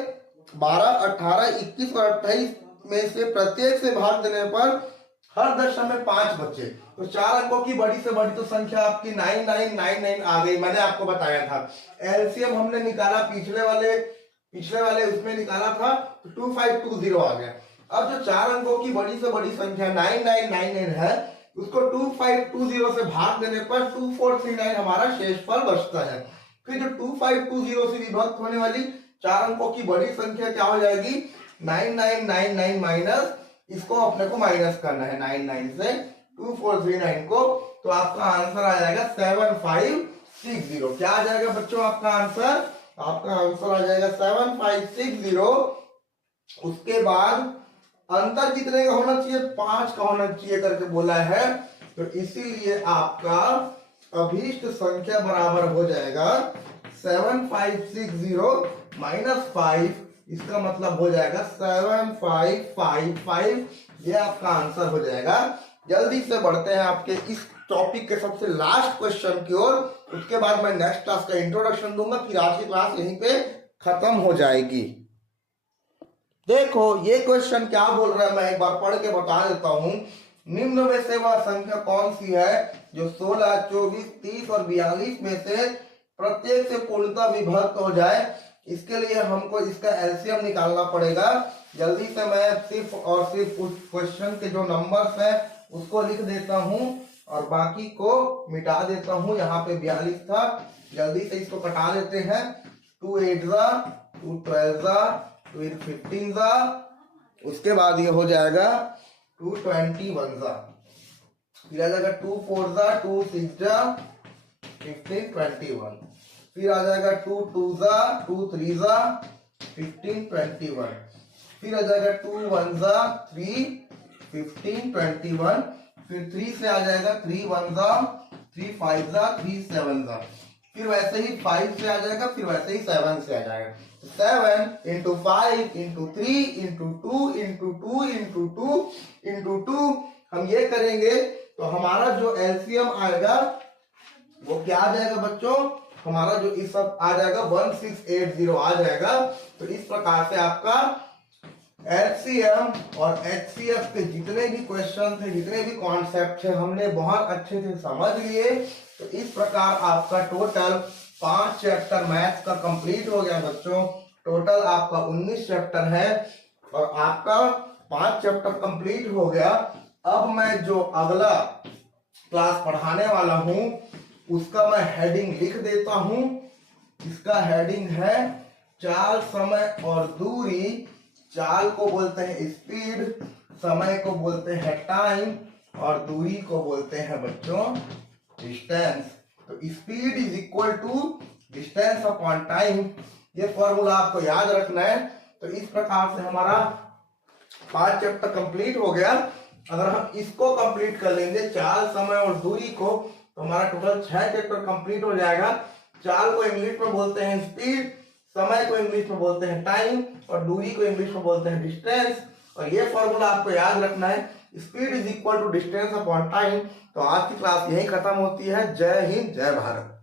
12, 18, 21 और 28 में से प्रत्येक से भाग देने पर हर दशा में 5 बचे। तो 4 अंकों की बड़ी से बड़ी तो संख्या आपकी 9999 आ गई, मैंने आपको बताया था। एलसीएम हमने निकाला पिछले वाले उसमें निकाला था, तो 2520 आ गया। अब जो 4 अंकों की बड़ी से बड़ी संख्या 9999 है, उसको 2520 से भाग देने पर 2439 हमारा शेषफल बचता है। फिर जो 2520 से विभक्त होने वाली 4 अंकों की बड़ी संख्या क्या हो जाएगी, 9999 माइनस, इसको अपने को माइनस करना है 99 से 2439 को, तो आपका आंसर आ जाएगा 7560। क्या आ जाएगा बच्चों आपका आंसर, आपका आंसर आ जाएगा 7560। उसके बाद अंतर कितने का होना चाहिए, 5 का होना चाहिए करके बोला है, तो इसीलिए आपका अभीष्ट संख्या बराबर हो जाएगा 7560 माइनस 5 इसका मतलब हो जाएगा 7555, ये आपका आंसर हो जाएगा। जल्दी से बढ़ते हैं आपके इस टॉपिक के सबसे लास्ट क्वेश्चन की ओर, उसके बाद मैं नेक्स्ट क्लास का इंट्रोडक्शन दूंगा, फिर आज की क्लास यहीं पे खत्म हो जाएगी। देखो ये क्वेश्चन क्या बोल रहा है, मैं एक बार पढ़ के बता देता हूं। निम्न में से वह संख्या कौन सी है जो 16, 24, 30 और 42 में से प्रत्येक से पूर्णतः विभक्त हो जाए। इसके लिए हमको इसका एलसीएम निकालना पड़ेगा। जल्दी से मैं सिर्फ और सिर्फ क्वेश्चन के जो नंबर्स है उसको लिख देता हूं और बाकी को मिटा देता हूं। यहाँ पे 42 था, जल्दी से इसको कटा देते हैं। 2 8 जा, 2 12 जा, 2 15 जा, उसके बाद ये हो जाएगा 2 21 जा, फिर आ जाएगा 2 4 जा, 2 6 जा, 15 21, फिर आ जाएगा 2 2 जा, 2 3 जा, 15 21, फिर आ जाएगा 2 1 जा, 3 15 21, फिर 3 से आ जाएगा 3 1 जा, 3 5 जा, 3 7 जा, फिर वैसे ही 5 से आ जाएगा, फिर वैसे ही 7 से आ जाएगा। 7 into 5 into 3 into 2 into 2 into 2 into 2 हम ये करेंगे तो हमारा जो एलसीएम आएगा वो क्या आ जाएगा बच्चों, हमारा जो इस सब आ जाएगा 1680 आ जाएगा। तो इस प्रकार से आपका एचसीएम और एचसीएफ के जितने भी क्वेश्चन थे, जितने भी कॉन्सेप्ट थे, हमने बहुत अच्छे से समझ लिए। तो इस प्रकार आपका टोटल 5 चैप्टर मैथ्स का कंप्लीट हो गया बच्चों। टोटल आपका 19 चैप्टर है और आपका 5 चैप्टर कंप्लीट हो गया। अब मैं जो अगला क्लास पढ़ाने वाला हूं उसका मैं हेडिंग लिख देता हूं। इसका हेडिंग है चाल, समय और दूरी। चाल को बोलते हैं स्पीड, समय को बोलते हैं टाइम और दूरी को बोलते हैं बच्चों डिस्टेंस। तो speed is equal to distance upon time, ये फॉर्मूला आपको याद रखना है। तो इस प्रकार से हमारा 5 चैप्टर कंप्लीट हो गया। अगर हम इसको कंप्लीट कर लेंगे चाल, समय और दूरी को, तो हमारा टोटल 6 चैप्टर कंप्लीट हो जाएगा। चाल को इंग्लिश में बोलते हैं स्पीड, समय को इंग्लिश में बोलते हैं टाइम और दूरी को इंग्लिश में बोलते हैं डिस्टेंस। और ये फॉर्मूला आपको याद रखना है, speed is equal to distance upon time. तो आज की क्लास यही खत्म होती है। जय हिंद, जय भारत।